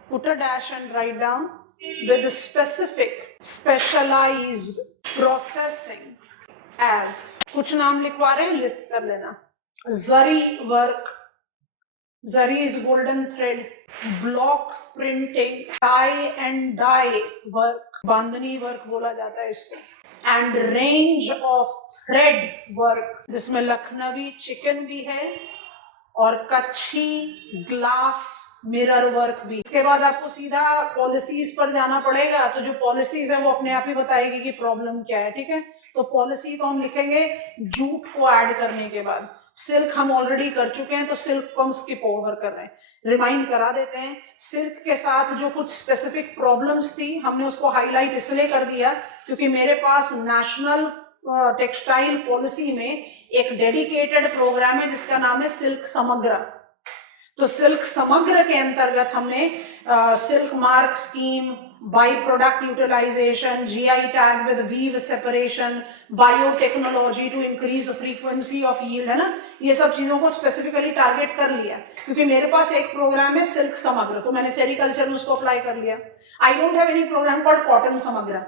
put a dash and write down, with specific specialized processing as, कुछ नाम लिखवा रहे हैं, लिस्ट कर लेना। जरी work, Zari is golden thread, block printing, tie and dye work, bandhani work बोला जाता है इसको, and range of thread work, जिसमें लखनवी चिकन भी है और कच्छी ग्लास मिरर वर्क भी। इसके बाद आपको सीधा पॉलिसीज पर जाना पड़ेगा, तो जो पॉलिसीज है वो अपने आप ही बताएगी कि प्रॉब्लम क्या है, ठीक है। तो पॉलिसी तो हम लिखेंगे जूट को ऐड करने के बाद। सिल्क हम ऑलरेडी कर चुके हैं, तो सिल्क को हम स्किप ओवर कर रहे हैं, रिमाइंड करा देते हैं। सिल्क के साथ जो कुछ स्पेसिफिक प्रॉब्लम्स थी, हमने उसको हाईलाइट इसलिए कर दिया क्योंकि मेरे पास नेशनल टेक्सटाइल पॉलिसी में एक डेडिकेटेड प्रोग्राम है जिसका नाम है सिल्क समग्र। तो सिल्क समग्र के अंतर्गत हमने silk mark scheme, by product utilisation, GI tag with weave separation, biotechnology to increase frequency of yield, है ना, ये सब चीजों को स्पेसिफिकली टारगेट कर लिया क्योंकि मेरे पास एक प्रोग्राम है सिल्क समग्र, तो मैंने सेरिकल्चर में उसको अप्लाई कर लिया। I don't have any program called cotton Samagra.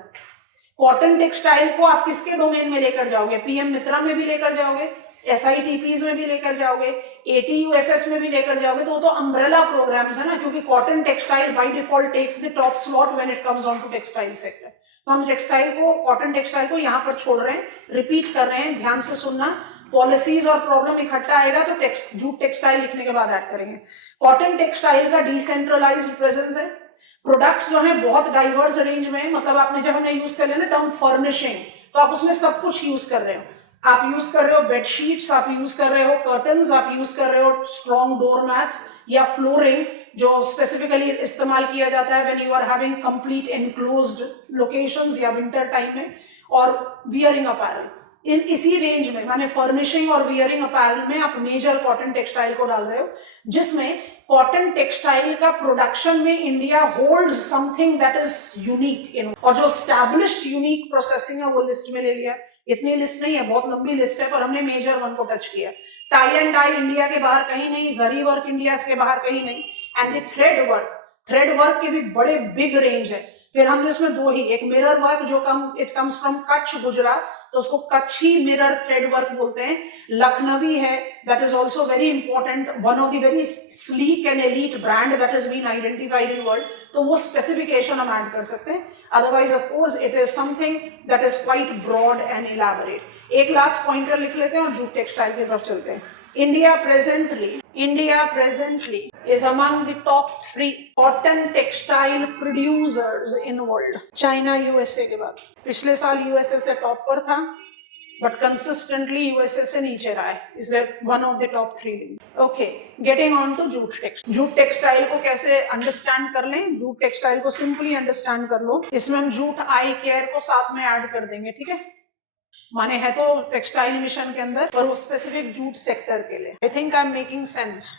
Cotton textile को आप किसके डोमेन में लेकर जाओगे? पीएम मित्रा में भी लेकर जाओगे, SITPs में भी लेकर जाओगे, ATUFS में भी लेकर जाओगे, तो वो तो अम्ब्रेला प्रोग्राम्स है ना, क्योंकि cotton textile by default takes the top slot when it comes on to textile sector. तो हम टेक्सटाइल को, कॉटन टेक्सटाइल को यहाँ पर छोड़ रहे हैं, रिपीट कर रहे हैं, ध्यान से सुनना। पॉलिसीज और प्रॉब्लम इकट्ठा आएगा तो जूट टेक्सटाइल लिखने के बाद ऐड करेंगे। कॉटन टेक्सटाइल का डिसेंट्रलाइज्ड प्रेजेंस है, प्रोडक्ट्स जो है बहुत डाइवर्स रेंज में, मतलब आपने जब हमने यूज कर लिया ना टर्म फर्निशिंग, तो आप उसमें सब कुछ यूज कर रहे हो। आप यूज कर रहे हो बेडशीट्स, आप यूज कर रहे हो कर्टन्स, आप यूज कर रहे हो स्ट्रॉन्ग डोर मैट्स या फ्लोरिंग जो स्पेसिफिकली इस्तेमाल किया जाता है when you are having complete enclosed locations या विंटर टाइम में, और वियरिंग अपैरल। इन इसी रेंज में माने फर्निशिंग और वियरिंग अपैरल में आप मेजर कॉटन टेक्सटाइल को डाल रहे हो, जिसमें कॉटन टेक्सटाइल का प्रोडक्शन में India holds something that is unique in, और जो एस्टैब्लिश्ड यूनिक प्रोसेसिंग है वो लिस्ट में ले लिया। इतनी लिस्ट नहीं है, बहुत लंबी लिस्ट है, पर हमने मेजर वन को टच किया। टाई एंड डाई इंडिया के बाहर कहीं नहीं, जरी वर्क इंडिया के बाहर कहीं नहीं, एंड द थ्रेड वर्क के भी बड़े बिग रेंज है। फिर हमने उसमें दो ही, एक मिरर वर्क जो it comes from Kutch Gujarat, तो उसको कच्छी मिरर थ्रेड वर्क बोलते हैं। लखनवी है, that is also very important, one of the very sleek and elite brand that is been identified in world, तो वो स्पेसिफिकेशन हम ऐड कर सकते हैं। Otherwise of course it is something that is quite broad and elaborate. एक लास्ट पॉइंटर लिख लेते हैं और जूट टेक्सटाइल की तरफ चलते हैं। India presently is among the top 3 cotton textile producers in world, China USA के बाद। पिछले साल USA से टॉप पर था, बट कंसिस्टेंटली यूएसए से नीचे रहा है, इसलिए one of the top 3। Okay, getting on to jute textile. Jute textile को कैसे अंडरस्टैंड कर लें? जूट टेक्सटाइल को सिंपली अंडरस्टैंड कर लो, इसमें हम जूट आई केयर को साथ में ऐड कर देंगे, ठीक है? माने है तो टेक्सटाइल मिशन के अंदर, पर वो स्पेसिफिक जूट सेक्टर के लिए। I think I am making sense.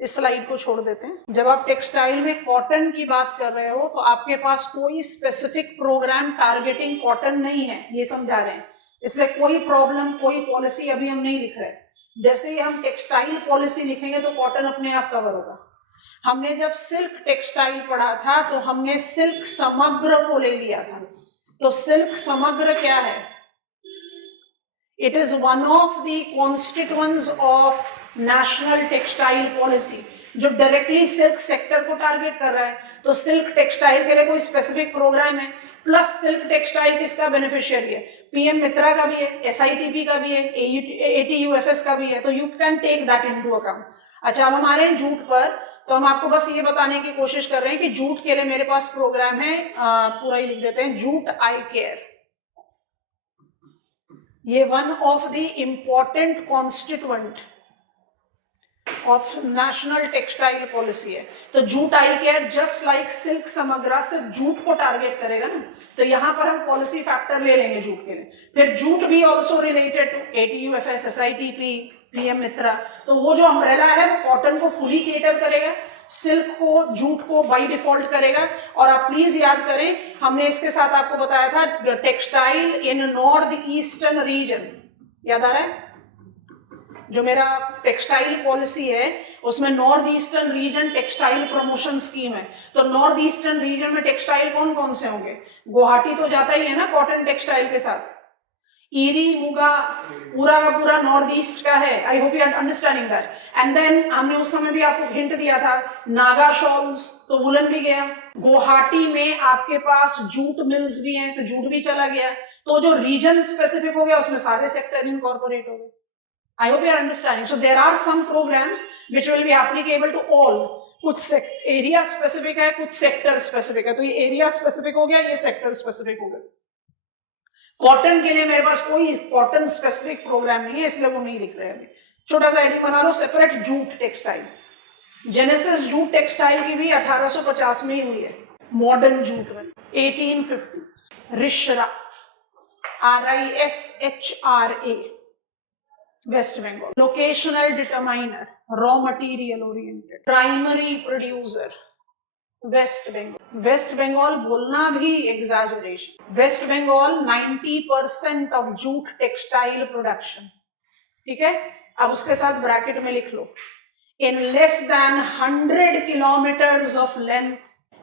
इस स्लाइड को छोड़ देते हैं। जब आप टेक्सटाइल में कॉटन की बात कर रहे हो तो आपके पास कोई स्पेसिफिक प्रोग्राम टारगेटिंग कॉटन नहीं है, ये समझा रहे हैं, इसलिए कोई प्रॉब्लम, कोई पॉलिसी अभी हम नहीं लिख रहे। जैसे ही हम टेक्सटाइल पॉलिसी लिखेंगे तो कॉटन अपने आप कवर होगा। हमने जब सिल्क टेक्सटाइल पढ़ा था तो हमने सिल्क समग्र को ले लिया था। तो सिल्क समग्र क्या है? It is one of the constituents of national textile policy, जो डायरेक्टली सिल्क सेक्टर को टारगेट कर रहा है। तो सिल्क टेक्सटाइल के लिए कोई स्पेसिफिक प्रोग्राम है, प्लस सिल्क टेक्सटाइल किसका बेनिफिशियरी है? पीएम मित्रा का भी है, एसआईटीपी का भी है, एटीयूएफएस का भी है, तो you can take that into account. अच्छा, अब हमारे जूट पर, तो हम आपको बस ये बताने की कोशिश कर रहे हैं कि जूट के लिए मेरे पास प्रोग्राम है, पूरा ही लिख देते हैं, जूट आई केयर। ये one of the important constituent of national textile policy है। तो jute I care just like silk समग्रा सिर्फ जूट को टारगेट करेगा ना, तो यहां पर हम पॉलिसी फैक्टर ले लेंगे जूट के लिए। फिर जूट भी ऑल्सो रिलेटेड टू एटीयूएफएस, एसआईटीपी, पीएम मित्रा। तो वो जो अम्ब्रेला है वो कॉटन को फुली केटर करेगा, सिल्क को, जूट को बाय डिफॉल्ट करेगा। और आप प्लीज याद करें, हमने इसके साथ आपको बताया था टेक्सटाइल इन नॉर्थ ईस्टर्न रीजन, याद आ रहा है? जो मेरा टेक्सटाइल पॉलिसी है उसमें north eastern region textile promotion scheme है। तो नॉर्थ ईस्टर्न रीजन में टेक्सटाइल कौन कौन से होंगे? गुवाहाटी तो जाता ही है ना कॉटन टेक्सटाइल के साथ, ईरी, मुगा, पूरा का पूरा नॉर्थ ईस्ट का है। I hope you are understanding that. And then हमने उस समय भी आपको हिंट दिया था, नागा शॉल्स, तो वुलन भी गया। गुवाहाटी में आपके पास जूट मिल्स भी हैं, तो जूट भी चला गया। तो जो रीजन स्पेसिफिक हो गया उसमें सारे सेक्टर इनकॉर्पोरेट हो गए। I hope you are understanding. So there are some programs which will be applicable to all. कुछ एरिया स्पेसिफिक है, कुछ सेक्टर स्पेसिफिक है। तो ये एरिया स्पेसिफिक हो गया, ये सेक्टर स्पेसिफिक हो गया। कॉटन के लिए मेरे पास कोई कॉटन स्पेसिफिक प्रोग्राम नहीं है, इसलिए वो नहीं लिख रहे हैं। छोटा सा हेडिंग बना लो, separate jute textile. Genesis jute textile की भी 1850 में ही हुई है, मॉडर्न जूट में 1850। Rishra, RISHRA, west Bengal. Locational determiner, raw material oriented. Primary producer, west Bengal. West Bengal बोलना भी exaggeration. West Bengal 90% of jute textile production, ठीक है? अब उसके साथ ब्रैकेट में लिख लो, in less than 100 kilometres of length,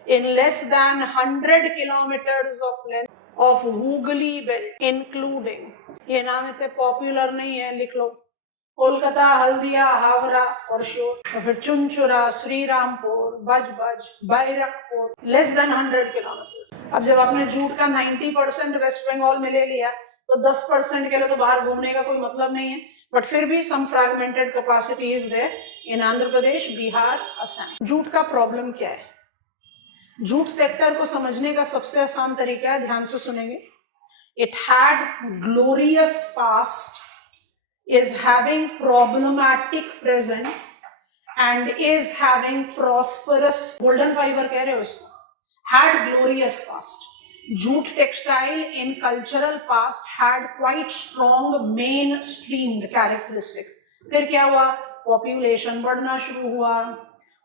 in less than 100 kilometres of length of Hooghly belt, including, ये नाम इतने पॉपुलर नहीं है, लिख लो, कोलकाता, हल्दिया, हावड़ा फॉर श्योर, और फिर Chunchura, Shrirampur, Budge Budge, Barrackpore, less than 100 kilometre. अब जब आपने जूट का 90% वेस्ट बंगाल में ले लिया तो 10% के लिए तो बाहर घूमने का कोई मतलब नहीं है, बट फिर भी some fragmented capacity is there in Andhra Pradesh, Bihar, Assam. Jute का प्रॉब्लम क्या है? जूट सेक्टर को समझने का सबसे आसान तरीका है, ध्यान से सुनेंगे, it had glorious past, is having problematic present and is having prosperous, golden fiber कह रहे हो इसको, had glorious past. Jute textile in cultural past had quite strong mainstreamed characteristics. फिर क्या हुआ? पॉपुलेशन बढ़ना शुरू हुआ,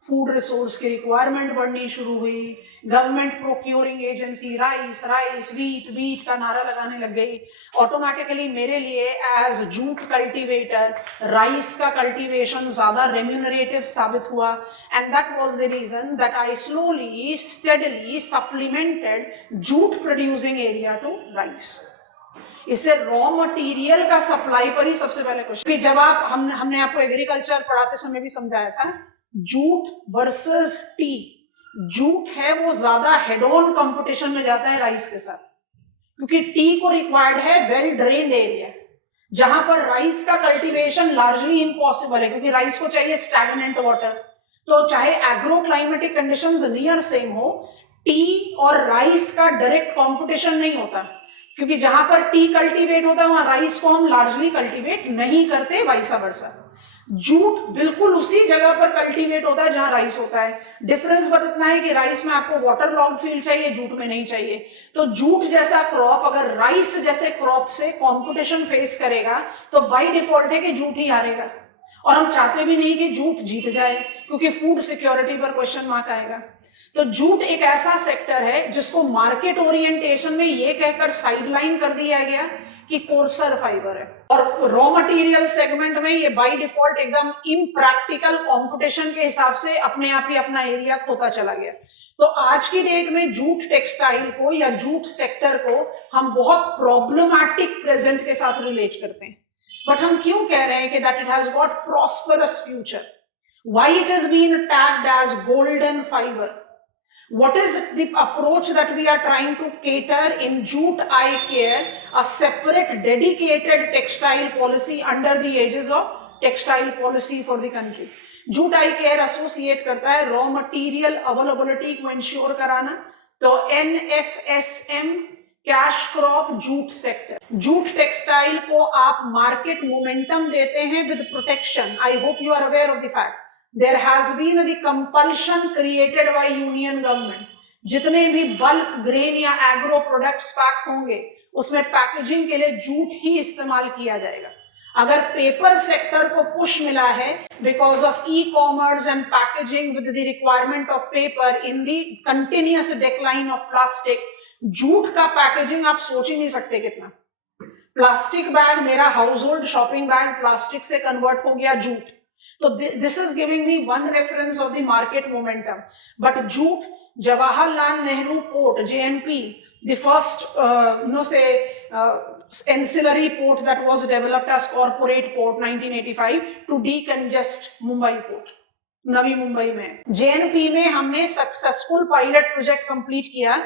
फूड रिसोर्स की रिक्वायरमेंट बढ़नी शुरू हुई, government procuring agency rice rice wheat wheat का नारा लगाने लग गई। ऑटोमेटिकली मेरे लिए एज जूट कल्टीवेटर राइस का कल्टीवेशन ज्यादा रेम्यूनरेटिव साबित हुआ, and that was the reason that I slowly steadily supplemented jute producing area to rice. इससे रॉ मटेरियल का सप्लाई पर ही सबसे पहले क्वेश्चन, जब आप हमने आपको एग्रीकल्चर पढ़ाते समय भी समझाया था, जूट वर्सेस टी, जूट है वो ज्यादा हेड ऑन कंपटीशन में जाता है राइस के साथ, क्योंकि टी को रिक्वायर्ड है वेल ड्रेन्ड एरिया, जहां पर राइस का कल्टीवेशन लार्जली इम्पॉसिबल है, क्योंकि राइस को चाहिए स्टैग्नेंट वाटर। तो चाहे agro climatic conditions near same हो, टी और राइस का डायरेक्ट कंपटीशन नहीं होता, क्योंकि जहां पर टी कल्टीवेट होता है वहां राइस को हम लार्जली कल्टीवेट नहीं करते, वाइसा वर्सा। जूट बिल्कुल उसी जगह पर कल्टीवेट होता है जहां राइस होता है। डिफरेंस बस इतना है कि राइस में आपको वाटर लॉग फील्ड चाहिए, जूट में नहीं चाहिए। तो जूट जैसा क्रॉप अगर राइस जैसे क्रॉप से कंपटीशन फेस करेगा तो बाय डिफॉल्ट है कि जूट ही हारेगा, और हम चाहते भी नहीं कि जूट जीत जाए, क्योंकि फूड सिक्योरिटी पर क्वेश्चन मार्क आएगा। तो जूट एक ऐसा सेक्टर है जिसको मार्केट ओरिएंटेशन में ये कहकर साइडलाइन कर दिया गया कि कोर्सर फाइबर है, और रॉ मटेरियल सेगमेंट में ये बाय डिफॉल्ट एकदम इम्प्रैक्टिकल कंपटीशन के हिसाब से अपने आप ही अपना एरिया खोता चला गया। तो आज की डेट में जूट टेक्सटाइल को या जूट सेक्टर को हम बहुत प्रॉब्लमैटिक प्रेजेंट के साथ रिलेट करते हैं। बट हम क्यों कह रहे हैं कि that it has got prosperous future? Why it is been tagged as golden fibre? What is the approach that we are trying to cater in Jute Eye Care, a separate dedicated textile policy under the aegis of textile policy for the country? Jute Eye Care associate करता है रॉ मटेरियल अवेलेबिलिटी को इंश्योर कराना, तो NFSM cash crop jute sector, jute textile को आप मार्केट मोमेंटम देते हैं with protection. I hope you are aware of the fact there has been the compulsion created by union government, जितने भी बल्क ग्रेन या एग्रो प्रोडक्ट्स पैक होंगे उसमें पैकेजिंग के लिए जूट ही इस्तेमाल किया जाएगा। अगर पेपर सेक्टर को पुश मिला है because of e commerce and packaging with the requirement of paper in the continuous decline of plastic, jute का पैकेजिंग आप सोच ही नहीं सकते कितना। प्लास्टिक बैग, मेरा house hold shopping bag plastic से कन्वर्ट हो गया jute. So this is giving me one reference of the market momentum. But jute, Jawaharlal Nehru Port, JNP, the first, ancillary port that was developed as corporate port 1985 to decongest Mumbai port, Navi Mumbai में। JNP में हमने सक्सेसफुल पायलट प्रोजेक्ट कंप्लीट किया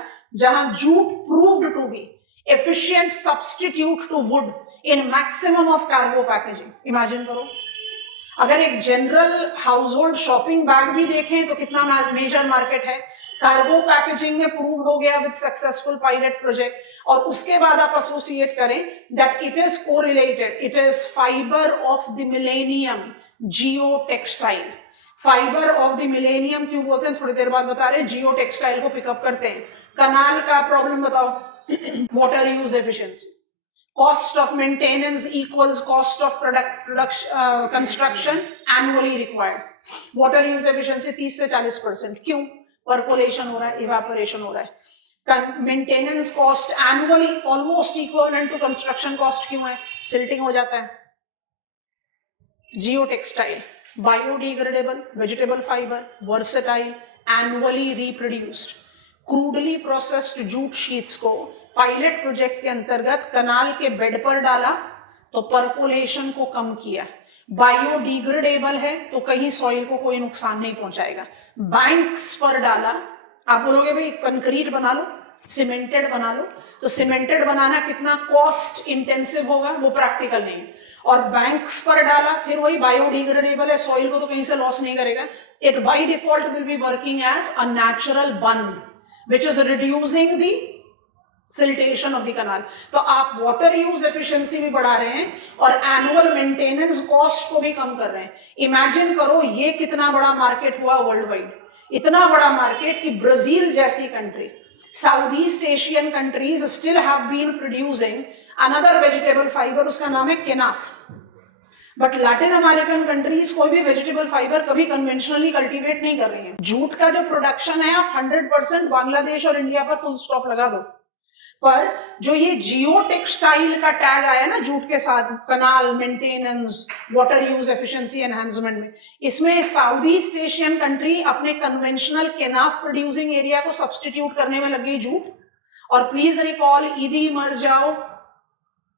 जहां jute proved to be efficient substitute to wood in maximum of cargo packaging. Imagine करो, अगर एक general household shopping bag भी देखें तो कितना मेजर मार्केट है, कार्गो पैकेजिंग में प्रूव हो गया विद सक्सेसफुल पायलट प्रोजेक्ट, और उसके बाद आप एसोसिएट करें that it is correlated, it is fibre of the millennium, Jio textile. Fibre of the millennium क्यों बोलते हैं, थोड़ी देर बाद बता रहे हैं। जियो टेक्सटाइल को पिकअप करते हैं। कनाल का प्रॉब्लम बताओ, water use efficiency, cost of maintenance equals cost of construction annually required, water use efficiency 30 से 40%। क्यों? percolation हो रहा है, evaporation हो रहा है। maintenance cost annually almost equivalent to construction cost क्यों है? silting हो जाता है। जियो textile, biodegradable, vegetable fiber, versatile, annually reproduced, crudely processed jute sheets को पायलट प्रोजेक्ट के अंतर्गत कनाल के बेड पर डाला तो परकोलेशन को कम किया। बायोडिग्रेडेबल है तो कहीं सॉइल को कोई नुकसान नहीं पहुंचाएगा। बैंक्स पर डाला, आप बोलोगे भाई कंक्रीट बना लो, सीमेंटेड बना लो, तो सीमेंटेड बनाना कितना कॉस्ट इंटेंसिव होगा, वो प्रैक्टिकल नहीं है। और बैंक्स पर डाला, फिर वही बायोडिग्रेडेबल है, सॉइल को तो कहीं से लॉस नहीं करेगा। It by default will be working as a natural bund which is reducing the siltation of the canal. तो आप वाटर यूज एफिशिएंसी भी बढ़ा रहे हैं और एनुअल मेंटेनेंस कॉस्ट को भी कम कर रहे हैं। इमेजिन करो ये कितना बड़ा मार्केट हुआ वर्ल्ड वाइड, इतना बड़ा मार्केट कि ब्राजील जैसी country, south east Asian countries still have been producing another vegetable fibre, उसका नाम है kenaf. But Latin American countries कोई भी वेजिटेबल फाइबर कभी कन्वेंशनली कल्टीवेट नहीं कर रही है। जूट का जो प्रोडक्शन है आप 100% बांग्लादेश और इंडिया पर फुल स्टॉप लगा दो, पर जो ये जियो टेक्सटाइल का टैग आया ना जूट के साथ, canal maintenance, water use efficiency enhancement में, इसमें साउथ ईस्ट एशियन कंट्री अपने कन्वेंशनल केनाफ प्रोड्यूसिंग एरिया को सब्स्टिट्यूट करने में लगी जूट। और प्लीज रिकॉल ईदी मर जाओ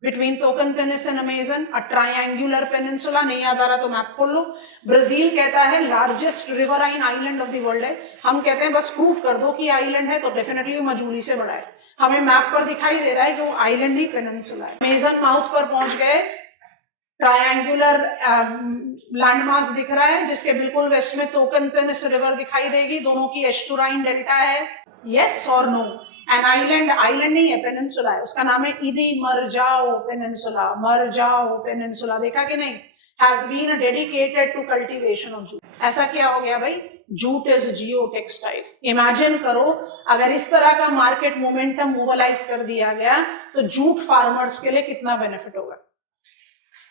between Tocantins and Amazon, a triangular peninsula. नहीं याद आ रहा तो मैप खोल लो। ब्राजील कहता है largest riverine island of the world है, हम कहते हैं बस प्रूफ कर दो कि आइलैंड है, तो डेफिनेटली मजूरी से बड़ा है। हमें मैप पर दिखाई दे रहा है कि वो आइलैंड ही पेनिनसुला है। अमेजन माउथ पर पहुंच गए, ट्रायंगुलर लैंडमास दिख रहा है जिसके बिल्कुल वेस्ट में तोकनतिनिस रिवर दिखाई देगी, दोनों की एस्टुराइन डेल्टा है। यस और नो? एन आइलैंड, आइलैंड नहीं है, पेनिनसुला है, उसका नाम है इदी मर जाओ पेनिनसुला, मर जाओ पेनिनसुला, देखा कि नहीं, has been dedicated to cultivation of jute. ऐसा क्या हो गया भाई, jute is geo textile. Imagine करो अगर इस तरह का मार्केट मोमेंटम मोबिलाइज कर दिया गया तो जूट फार्मर्स के लिए कितना बेनिफिट होगा।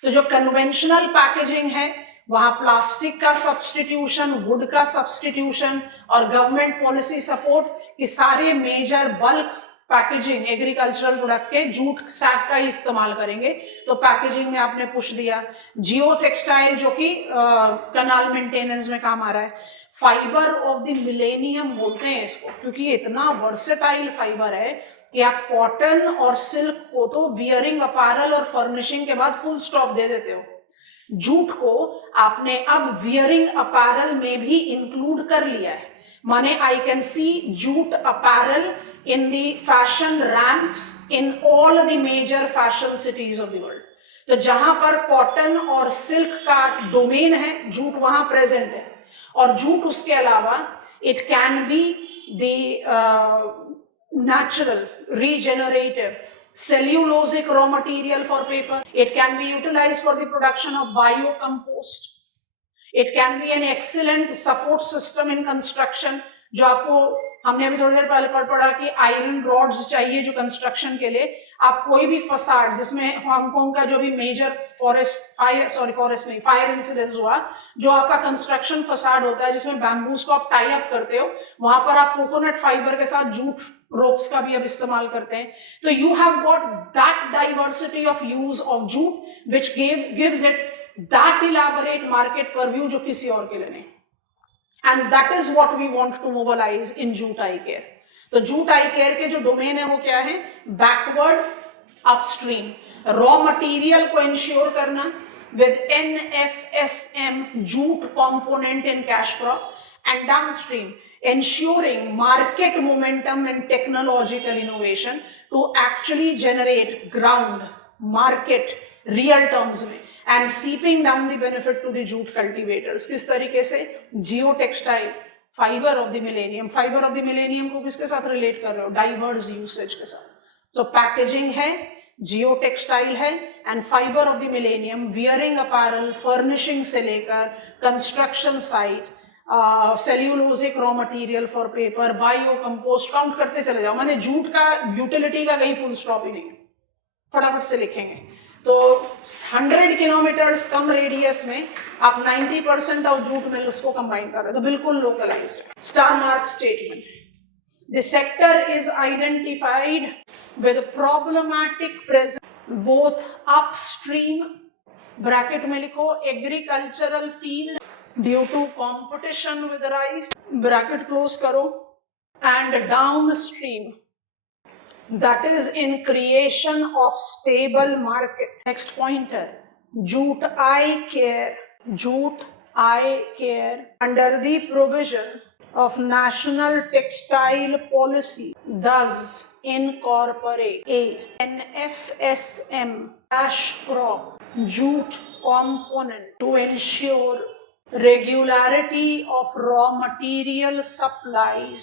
तो जो कन्वेंशनल पैकेजिंग है वहां प्लास्टिक का सब्सटीट्यूशन, वुड का सब्सटीट्यूशन और गवर्नमेंट पॉलिसी सपोर्ट कि सारे major bulk packaging agricultural product के जूट सैक का ही इस्तेमाल करेंगे, तो पैकेजिंग में आपने पुश दिया। जियो टेक्सटाइल जो कि कनाल मेंटेनेंस में काम आ रहा है। फाइबर ऑफ द मिलेनियम बोलते हैं इसको, क्योंकि इतना वर्सेटाइल फाइबर है कि आप कॉटन और सिल्क को तो वियरिंग अपैरल और फर्निशिंग के बाद फुल स्टॉप दे देते हो, जूट को आपने अब वियरिंग अपैरल में भी इंक्लूड कर लिया है। माने I can see jute apparel in the fashion ramps in all the major fashion cities of the world. तो जहां पर कॉटन और सिल्क का डोमेन है, जूट वहां प्रेजेंट है। और जूट उसके अलावा it can be the natural, regenerative, cellulosic raw material for paper. It can be utilized for the production of biocompost. It can be an excellent support system in construction. जो आपको हमने अभी थोड़ी देर पहले पढ़ा कि आयरन रॉड्स चाहिए जो कंस्ट्रक्शन के लिए, आप कोई भी फसाड जिसमें हांगकांग का जो भी मेजर फायर इंसिडेंस हुआ, जो आपका कंस्ट्रक्शन फसाड होता है जिसमें बैम्बूज को आप टाई अप करते हो, वहां पर आप कोकोनट फाइबर के साथ जूट रोप्स का भी अब इस्तेमाल करते हैं। तो you have got that diversity of use of jute which gives it that elaborate market purview जो किसी और के लिए नहीं। And that is what we want to mobilise in jute I care. तो जूट आई केयर के जो डोमेन है वो क्या है, बैकवर्ड अपस्ट्रीम, रॉ मटेरियल को इंश्योर करना with NFSM jute component in cash crop, and downstream ensuring market momentum and technological innovation to actually generate ground market real terms में and seeping down the benefit to the jute cultivators। किस तरीके से, geo textile, fibre of the millennium, fibre of the millennium को किसके साथ रिलेट कर रहे हो, डाइवर्स यूसेज के साथ। तो पैकेजिंग है, जियो टेक्सटाइल है, and fibre of the millennium, wearing apparel, furnishing से लेकर construction site, cellulosic raw material for paper, bio compost, count करते चले जाओ। माने जूट का यूटिलिटी का कहीं फुल स्टॉप ही नहीं है, फटाफट से लिखेंगे। तो 100 किलोमीटर्स कम रेडियस में आप 90% ऑफ जूट मिल्स को कंबाइन कर रहे हो, तो बिल्कुल लोकलाइज्ड है। Star mark statement, the sector is identified with problematic presence both upstream, bracket में लिखो agricultural field due to competition with rice, bracket close करो, and downstream that is in creation of stable market. Next pointer, jute eye care under the provision of national textile policy does incorporate a NFSM cash crop jute component to ensure regularity of raw material supplies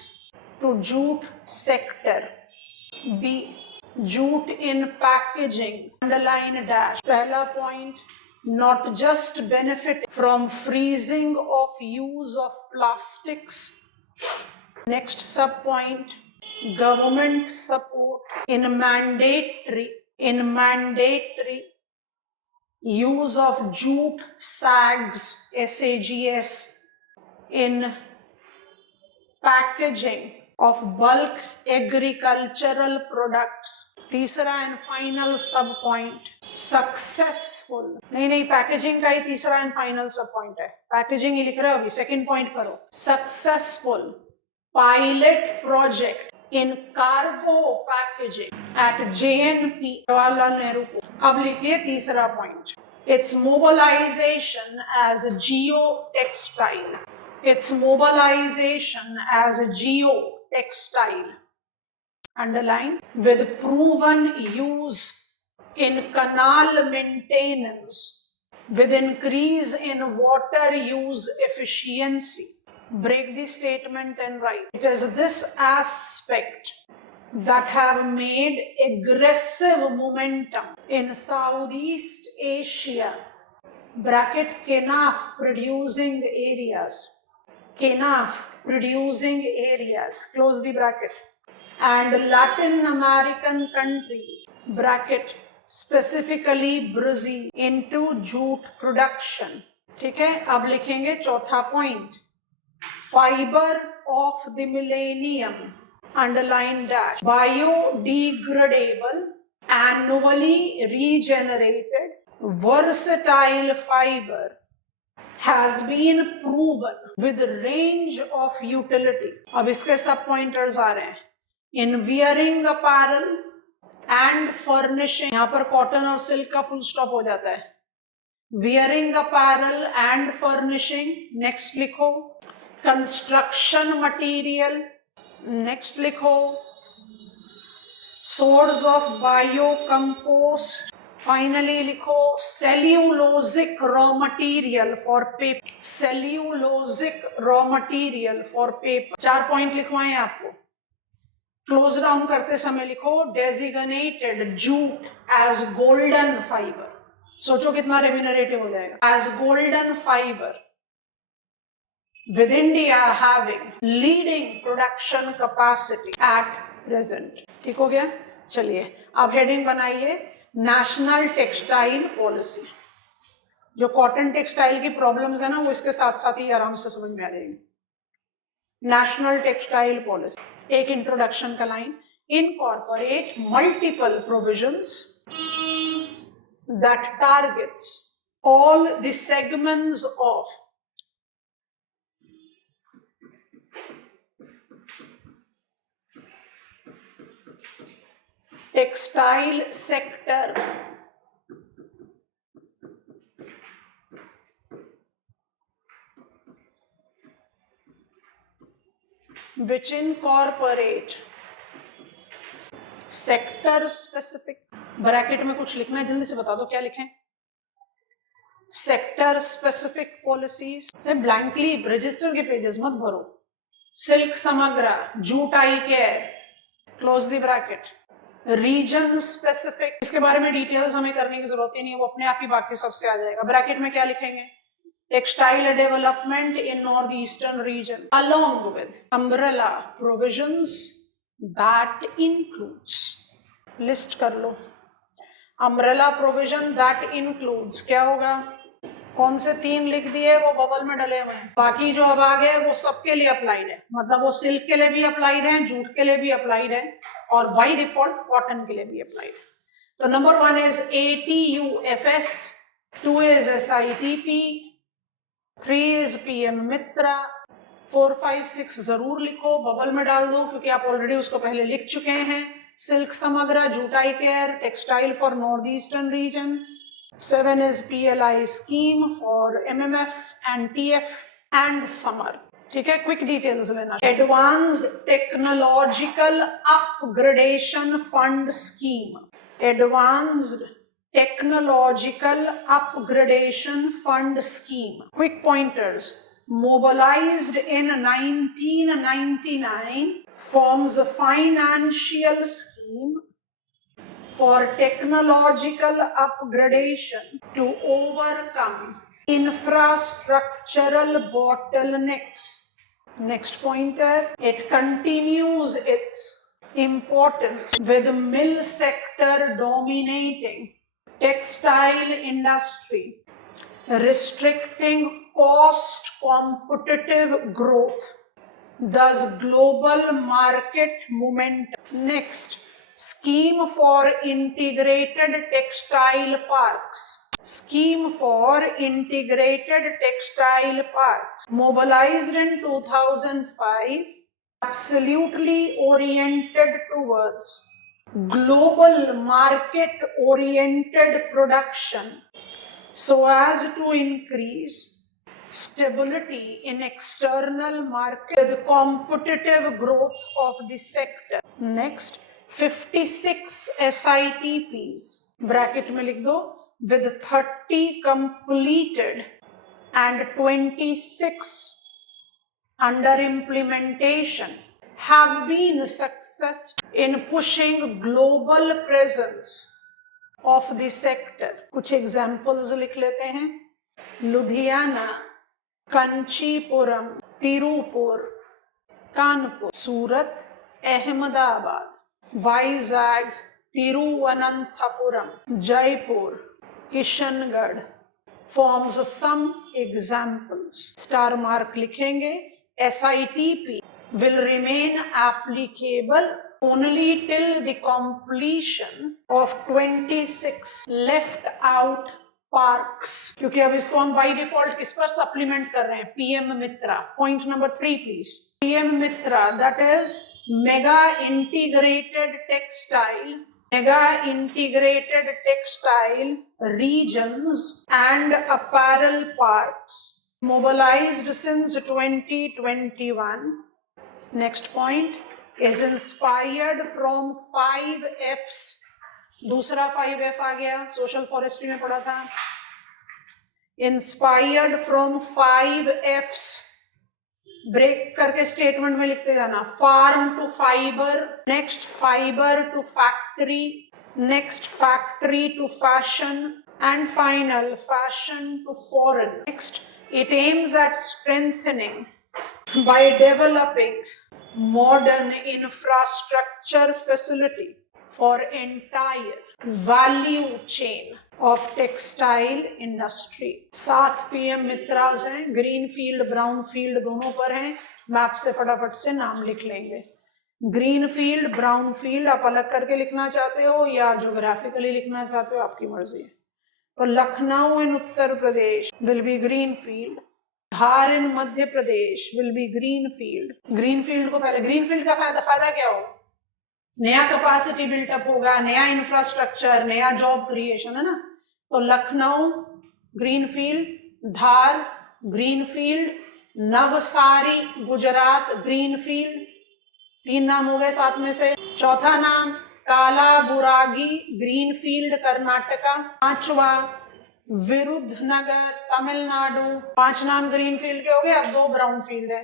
to jute sector. B, jute in packaging, underline dash. पहला point, not just benefit from freezing of use of plastics. Next sub point, government support in mandatory use of jute SAGs, SAGS in packaging of bulk agricultural products. तीसरा and final sub point, successful, नहीं पैकेजिंग का ही तीसरा एंड फाइनल सब पॉइंट है, पैकेजिंग ही लिख रहे हो अभी, सेकंड पॉइंट करो, successful pilot project in cargo packaging at JNP Jawaharlal Nehru. अब लिखिए तीसरा पॉइंट, it's mobilisation as geo textile, its mobilization as a geotextile, underline, with proven use in canal maintenance with increase in water use efficiency. Break the statement and write, it is this aspect that have made aggressive momentum in Southeast Asia, bracket KNAF producing areas, KNAF producing areas, close the bracket, and Latin American countries, bracket specifically Brazil, into jute production. ठीक है, अब लिखेंगे चौथा point, fibre of the millennium, underline dash, biodegradable, annually regenerated, versatile fiber has been proven with range of utility. अब इसके सब पॉइंटर्स आ रहे हैं, in wearing apparel and furnishing, यहाँ पर कॉटन और सिल्क का फुल स्टॉप हो जाता है, wearing apparel and furnishing, next लिखो, construction material, नेक्स्ट लिखो, सोर्स ऑफ बायोकम्पोस्ट, फाइनली लिखो cellulosic raw material for paper, cellulosic raw material for paper. 4 point लिखवाएं आपको। क्लोज डाउन करते समय लिखो designated jute as golden fibre, सोचो कितना रेम्यूनरेटिव हो जाएगा, as golden fibre, with India having leading production capacity at present। ठीक हो गया, चलिए अब हेडिंग बनाइए नेशनल टेक्सटाइल पॉलिसी। जो कॉटन टेक्सटाइल की प्रॉब्लम्स है ना, वो इसके साथ साथ ही आराम से समझ में आ जाएगी। नेशनल टेक्सटाइल पॉलिसी, एक इंट्रोडक्शन का line, incorporate multiple provisions that targets all the segments of textile sector which incorporate sector specific, bracket में कुछ लिखना है, जल्दी से बता दो क्या लिखें, sector specific policies, blankly register के पेजेस मत भरो, silk Samagra, jute I care, close the bracket, region specific, इसके बारे में डिटेल्स हमें करने की जरूरत ही नहीं है, वो अपने आप ही बाकी सबसे आ जाएगा। ब्रैकेट में क्या लिखेंगे, textile development in north eastern reason along with umbrella provisions that includes, list कर लो, अम्ब्रेला प्रोविजन दैट इंक्लूड्स क्या होगा, कौन से 3 लिख दिए वो बबल में डले हुए हैं, बाकी जो अब आ गए वो सबके लिए अप्लाइड है, मतलब वो सिल्क के लिए भी अप्लाइड है, जूट के लिए भी अप्लाइड है, और बाय डिफॉल्ट कॉटन के लिए भी अप्लाइड है। तो number 1 is ATUFS, 2 is SITP, 3 is PM मित्रा, 4, 5, 6 जरूर लिखो, बबल में डाल दो क्योंकि आप ऑलरेडी उसको पहले लिख चुके हैं, silk Samagra, jute I care, textile for north eastern region, 7 is PLI scheme for MMF and TF and summer। ठीक है, क्विक डिटेल्स लेना, advance technological upgradation fund scheme, advanced technological upgradation fund scheme, quick pointers, mobilized in 1999, forms a financial scheme for technological upgradation to overcome infrastructural bottlenecks. Next pointer, it continues its importance with the mill sector dominating textile industry, restricting cost competitive growth, thus global market momentum. Next, scheme for integrated textile parks, scheme for integrated textile parks, mobilized in 2005, absolutely oriented towards global market oriented production so as to increase stability in external market, the competitive growth of the sector. Next, 56 SITPs, bracket में लिख दो, with 30 completed and 26 under implementation, have been successful in pushing global presence of the sector. कुछ एग्जाम्पल्स लिख लेते हैं. Ludhiana, Kanchipuram, Tiruppur, Kanpur, Surat, Ahmedabad, Vizag, Thiruvananthapuram, Jaipur, Kishangarh forms some examples. Star mark लिखेंगे. SITP will remain applicable only till the completion of 26 left out parks. क्योंकि अब इसको हम by default किस पर supplement कर रहे हैं? PM Mitra. Point number 3 please. PM Mitra, that is mega integrated textile regions and apparel parks mobilized since 2021. Next point is inspired from 5 F's. दूसरा 5F आ गया, सोशल फॉरेस्ट्री में पढ़ा था. Inspired from 5 F's. ब्रेक करके स्टेटमेंट में लिखते जाना. Farm to fibre, next fibre to factory, next factory to fashion, and final fashion to foreign. Next, it aims at strengthening by developing modern infrastructure facility for entire value chain of textile industry. 7 PM मित्राज हैं. ग्रीन फील्ड, ब्राउन फील्ड दोनों पर हैं. मैप से फटाफट से नाम लिख लेंगे. ग्रीन फील्ड, ब्राउन फील्ड आप अलग करके लिखना चाहते हो या ज्योग्राफिकली लिखना चाहते हो, आपकी मर्जी है. तो Lucknow in Uttar Pradesh will be green field. Dhar in Madhya Pradesh will be greenfield. Greenfield को पहले, ग्रीन फील्ड का फायदा क्या हो? नया कैपेसिटी बिल्टअप होगा, नया इंफ्रास्ट्रक्चर, नया जॉब क्रिएशन, है ना. तो Lucknow green field, Dhar green field, Navsari Gujarat green field. 3 नाम हो गए 7 में से. चौथा नाम कालाबुरागी ग्रीन फील्ड कर्नाटका. 5वां विरुद्धनगर तमिलनाडु. 5 नाम ग्रीन फील्ड के हो गए. अब 2 ब्राउन फील्ड है.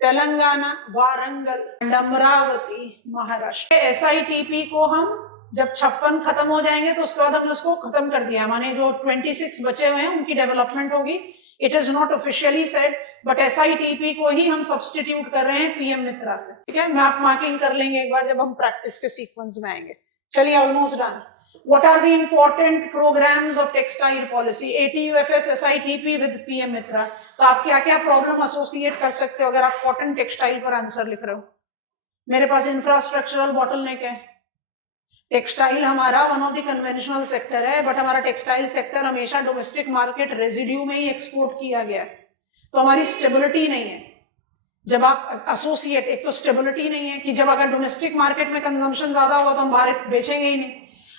तेलंगाना वारंगल एंड अमरावती महाराष्ट्र. SITP को हम जब 56 खत्म हो जाएंगे तो उसके बाद हमने उसको खत्म कर दिया. माने जो 26 बचे हुए हैं उनकी डेवलपमेंट होगी. It is not officially said but SITP को ही हम सब्सटीट्यूट कर रहे हैं PM मित्रा से. ठीक है, मैप मार्किंग कर लेंगे एक बार जब हम प्रैक्टिस के सीक्वेंस में आएंगे. चलिए, almost done. What are the important programs of textile policy? ATUFS SITP with PM मित्रा. तो आप क्या क्या प्रॉब्लम एसोसिएट कर सकते हो अगर आप कॉटन टेक्सटाइल पर आंसर लिख रहे हो? मेरे पास इंफ्रास्ट्रक्चरल बॉटलनेक है. टेक्सटाइल हमारा one of the conventional sector है, बट हमारा टेक्सटाइल सेक्टर हमेशा डोमेस्टिक मार्केट रेजिड्यू में ही एक्सपोर्ट किया गया है. तो हमारी स्टेबिलिटी नहीं है. जब आप एसोसिएट, एक तो स्टेबिलिटी नहीं है कि जब अगर डोमेस्टिक मार्केट में कंजम्पशन ज्यादा होगा तो हम बाहर बेचेंगे ही नहीं.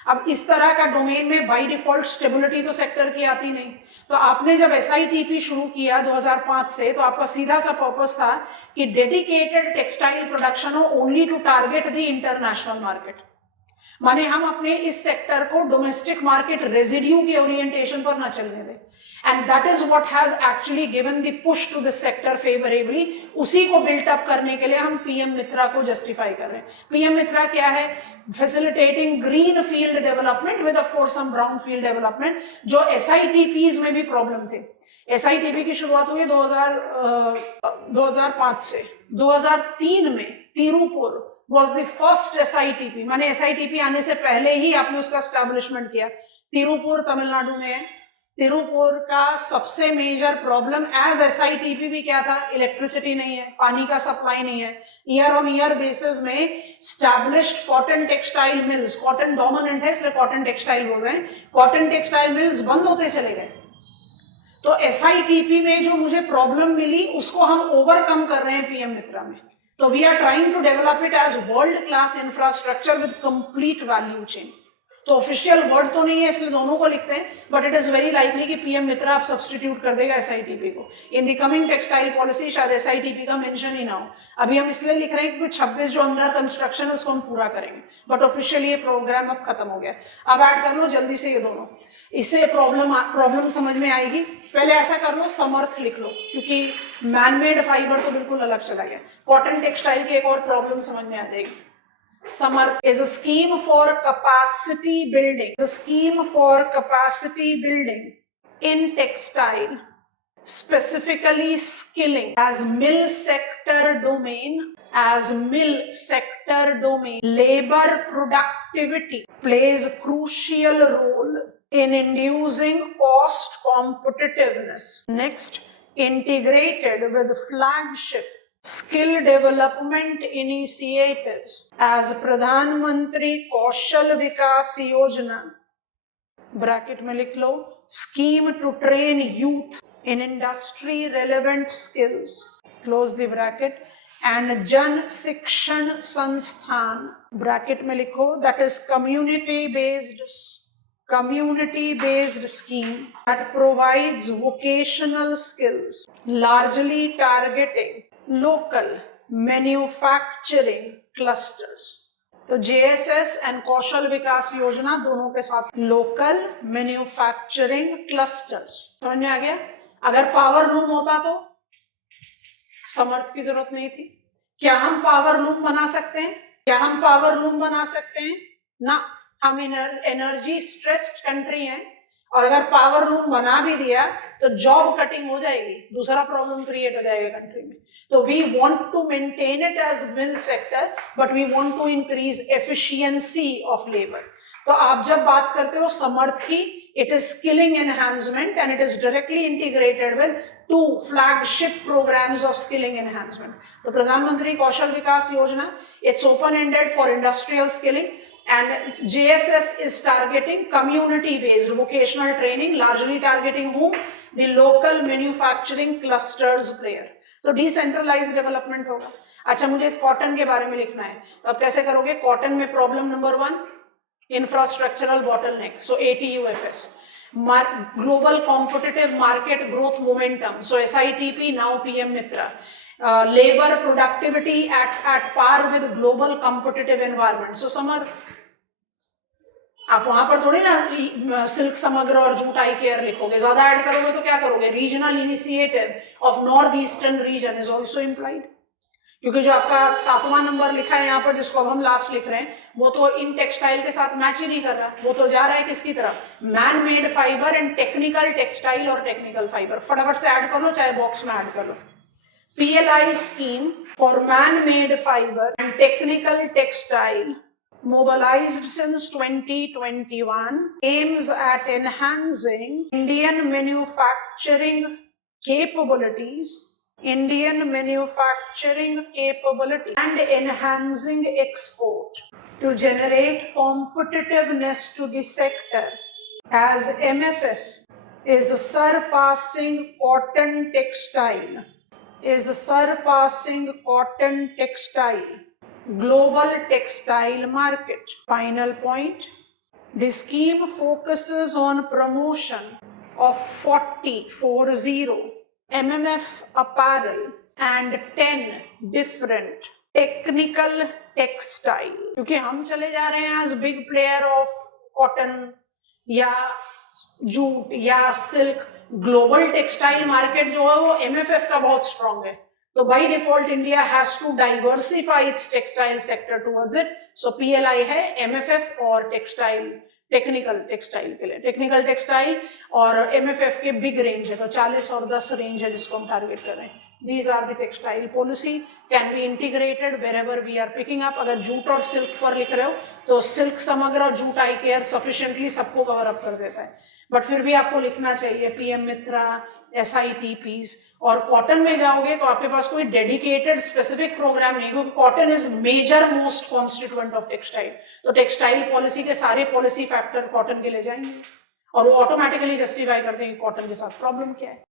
अब इस तरह का डोमेन में बाय डिफॉल्ट स्टेबिलिटी तो सेक्टर की आती नहीं. तो आपने जब SITP शुरू किया 2005 से, तो आपका सीधा सा पर्पस था कि डेडिकेटेड टेक्सटाइल प्रोडक्शन हो only to target the international market. माने हम अपने इस सेक्टर को डोमेस्टिक मार्केट रेजिड्यू के ओरिएंटेशन पर ना चलने दें. And that is what has actually given the push to this sector favourably. उसी को बिल्ट अप करने के लिए हम PM मित्रा को जस्टिफाई कर रहे हैं. PM मित्रा क्या है? Facilitating green field development with of course some brown field development, जो SITPs में भी प्रॉब्लम थे. SITP की शुरुआत हुई 2005 से. 2003 में Tiruppur was the first SITP. माने SITP आने से पहले ही आपने उसका एस्टैब्लिशमेंट किया. तिरुपुर तमिलनाडु में है. तिरुपुर का सबसे मेजर प्रॉब्लम एज SITP भी क्या था? इलेक्ट्रिसिटी नहीं है, पानी का सप्लाई नहीं है. ईयर ऑन ईयर बेसिस में established cotton textile mills, cotton dominant है इसलिए कॉटन टेक्सटाइल बोल रहे हैं, कॉटन टेक्सटाइल मिल्स बंद होते चले गए. तो SITP में जो मुझे प्रॉब्लम मिली उसको हम ओवरकम कर रहे हैं PM मित्रा में. तो we are trying to develop it as world class infrastructure with complete value chain. तो ऑफिशियल वर्ड तो नहीं है इसलिए दोनों को लिखते हैं, but it is very likely कि PM मित्रा आप सब्सटीट्यूट कर देगा SITP को. In the coming textile policy शायद SITP का मेंशन ही ना हो. अभी हम इसलिए लिख रहे हैं क्योंकि 26 जो अंडर कंस्ट्रक्शन है उसको हम पूरा करेंगे, बट ऑफिशियली ये प्रोग्राम अब खत्म हो गया. अब ऐड कर लो जल्दी से ये दोनों. इससे प्रॉब्लम समझ में आएगी. पहले ऐसा कर लो, समर्थ लिख लो, क्योंकि मैनमेड फाइबर तो बिल्कुल अलग चला गया। कॉटन टेक्सटाइल की एक और प्रॉब्लम समझ में आ जाएगी। समर्थ is a scheme for capacity building, is a scheme for capacity building in textile, specifically skilling as mill sector domain, as mill sector domain. Labor productivity plays a crucial role in inducing cost competitiveness. Next, integrated with flagship skill development initiatives as Pradhan Mantri Kaushal Vikas Yojana, bracket में लिख लो, scheme to train youth in industry relevant skills, close the bracket, and Jan Shikshan Sansthan, bracket में लिखो, that is community based scheme that provides vocational skills largely targeting local manufacturing clusters. तो JSS एंड कौशल विकास योजना दोनों के साथ लोकल मैन्युफैक्चरिंग क्लस्टर्स। समझ में आ गया? अगर पावर लूम होता तो समर्थ की जरूरत नहीं थी। क्या हम पावर लूम बना सकते हैं? क्या हम पावर लूम बना सकते हैं? ना, हम एनर्जी स्ट्रेस्ड कंट्री हैं, और अगर पावर लूम बना भी दिया तो जॉब कटिंग हो जाएगी, दूसरा प्रॉब्लम क्रिएट हो जाएगा कंट्री में। तो we want to maintain it as mill sector, but we want to increase efficiency of labour. तो आप जब बात करते हो समर्थ की, it is skilling enhancement and it is directly integrated with 2 flagship programs of skilling enhancement. तो प्रधानमंत्री कौशल विकास योजना, it's open-ended for industrial skilling, and JSS is targeting community-based vocational training, largely targeting whom? The local manufacturing clusters player. तो decentralized development होगा। अच्छा, मुझे कॉटन के बारे में लिखना है, तो आप कैसे करोगे? कॉटन में problem number 1, infrastructural bottleneck, so ATUFS. Global competitive market growth momentum, so SITP, now PM Mitra. Labor productivity at par with global competitive environment. So summer, आप वहां पर थोड़ी ना सिल्क समग्र और जूट आई केयर लिखोगे, ज्यादा ऐड करोगे तो क्या करोगे? Regional initiative of north eastern reason is also implied, क्योंकि जो आपका 7वां नंबर लिखा है यहाँ पर, जिसको अब हम लास्ट लिख रहे हैं, वो तो इन टेक्सटाइल के साथ मैच ही नहीं कर रहा, वो तो जा रहा है किसकी तरफ? Man made fibre and technical textile और टेक्निकल फाइबर। फटाफट से ऐड कर लो, चाहे बॉक्स में ऐड कर लो। PLI scheme for man-made fiber and technical textile, mobilized since 2021, aims at enhancing Indian manufacturing capabilities and enhancing export to generate competitiveness to the sector, as MFF is surpassing cotton textile global textile market. Final point, the scheme focuses on promotion of 40 MMF apparel and 10 different technical textile, क्योंकि हम चले जा रहे हैं as big player of cotton या जूट या सिल्क। ग्लोबल टेक्सटाइल मार्केट जो है वो MFF का बहुत स्ट्रॉन्ग है, तो by default India has to diversify its textile sector towards it. So PLI है MFF और टेक्सटाइल, टेक्निकल टेक्सटाइल के लिए। टेक्निकल टेक्सटाइल और MFF के बिग रेंज है, तो 40 और 10 रेंज है जिसको हम टारगेट कर रहे हैं। These are the textile policy can be integrated wherever we are picking up. अगर जूट और सिल्क पर लिख रहे हो तो सिल्क समग्र और जूट आई केयर सफिशिएंटली सबको कवर अप कर देता है, बट फिर भी आपको लिखना चाहिए PM मित्रा, SITPs। और कॉटन में जाओगे तो आपके पास कोई डेडिकेटेड स्पेसिफिक प्रोग्राम नहीं, क्योंकि cotton is major most constituent of textile. तो टेक्सटाइल पॉलिसी के सारे पॉलिसी फैक्टर कॉटन के ले जाएंगे और वो ऑटोमेटिकली जस्टिफाई करते हैं कि कॉटन के साथ प्रॉब्लम क्या है।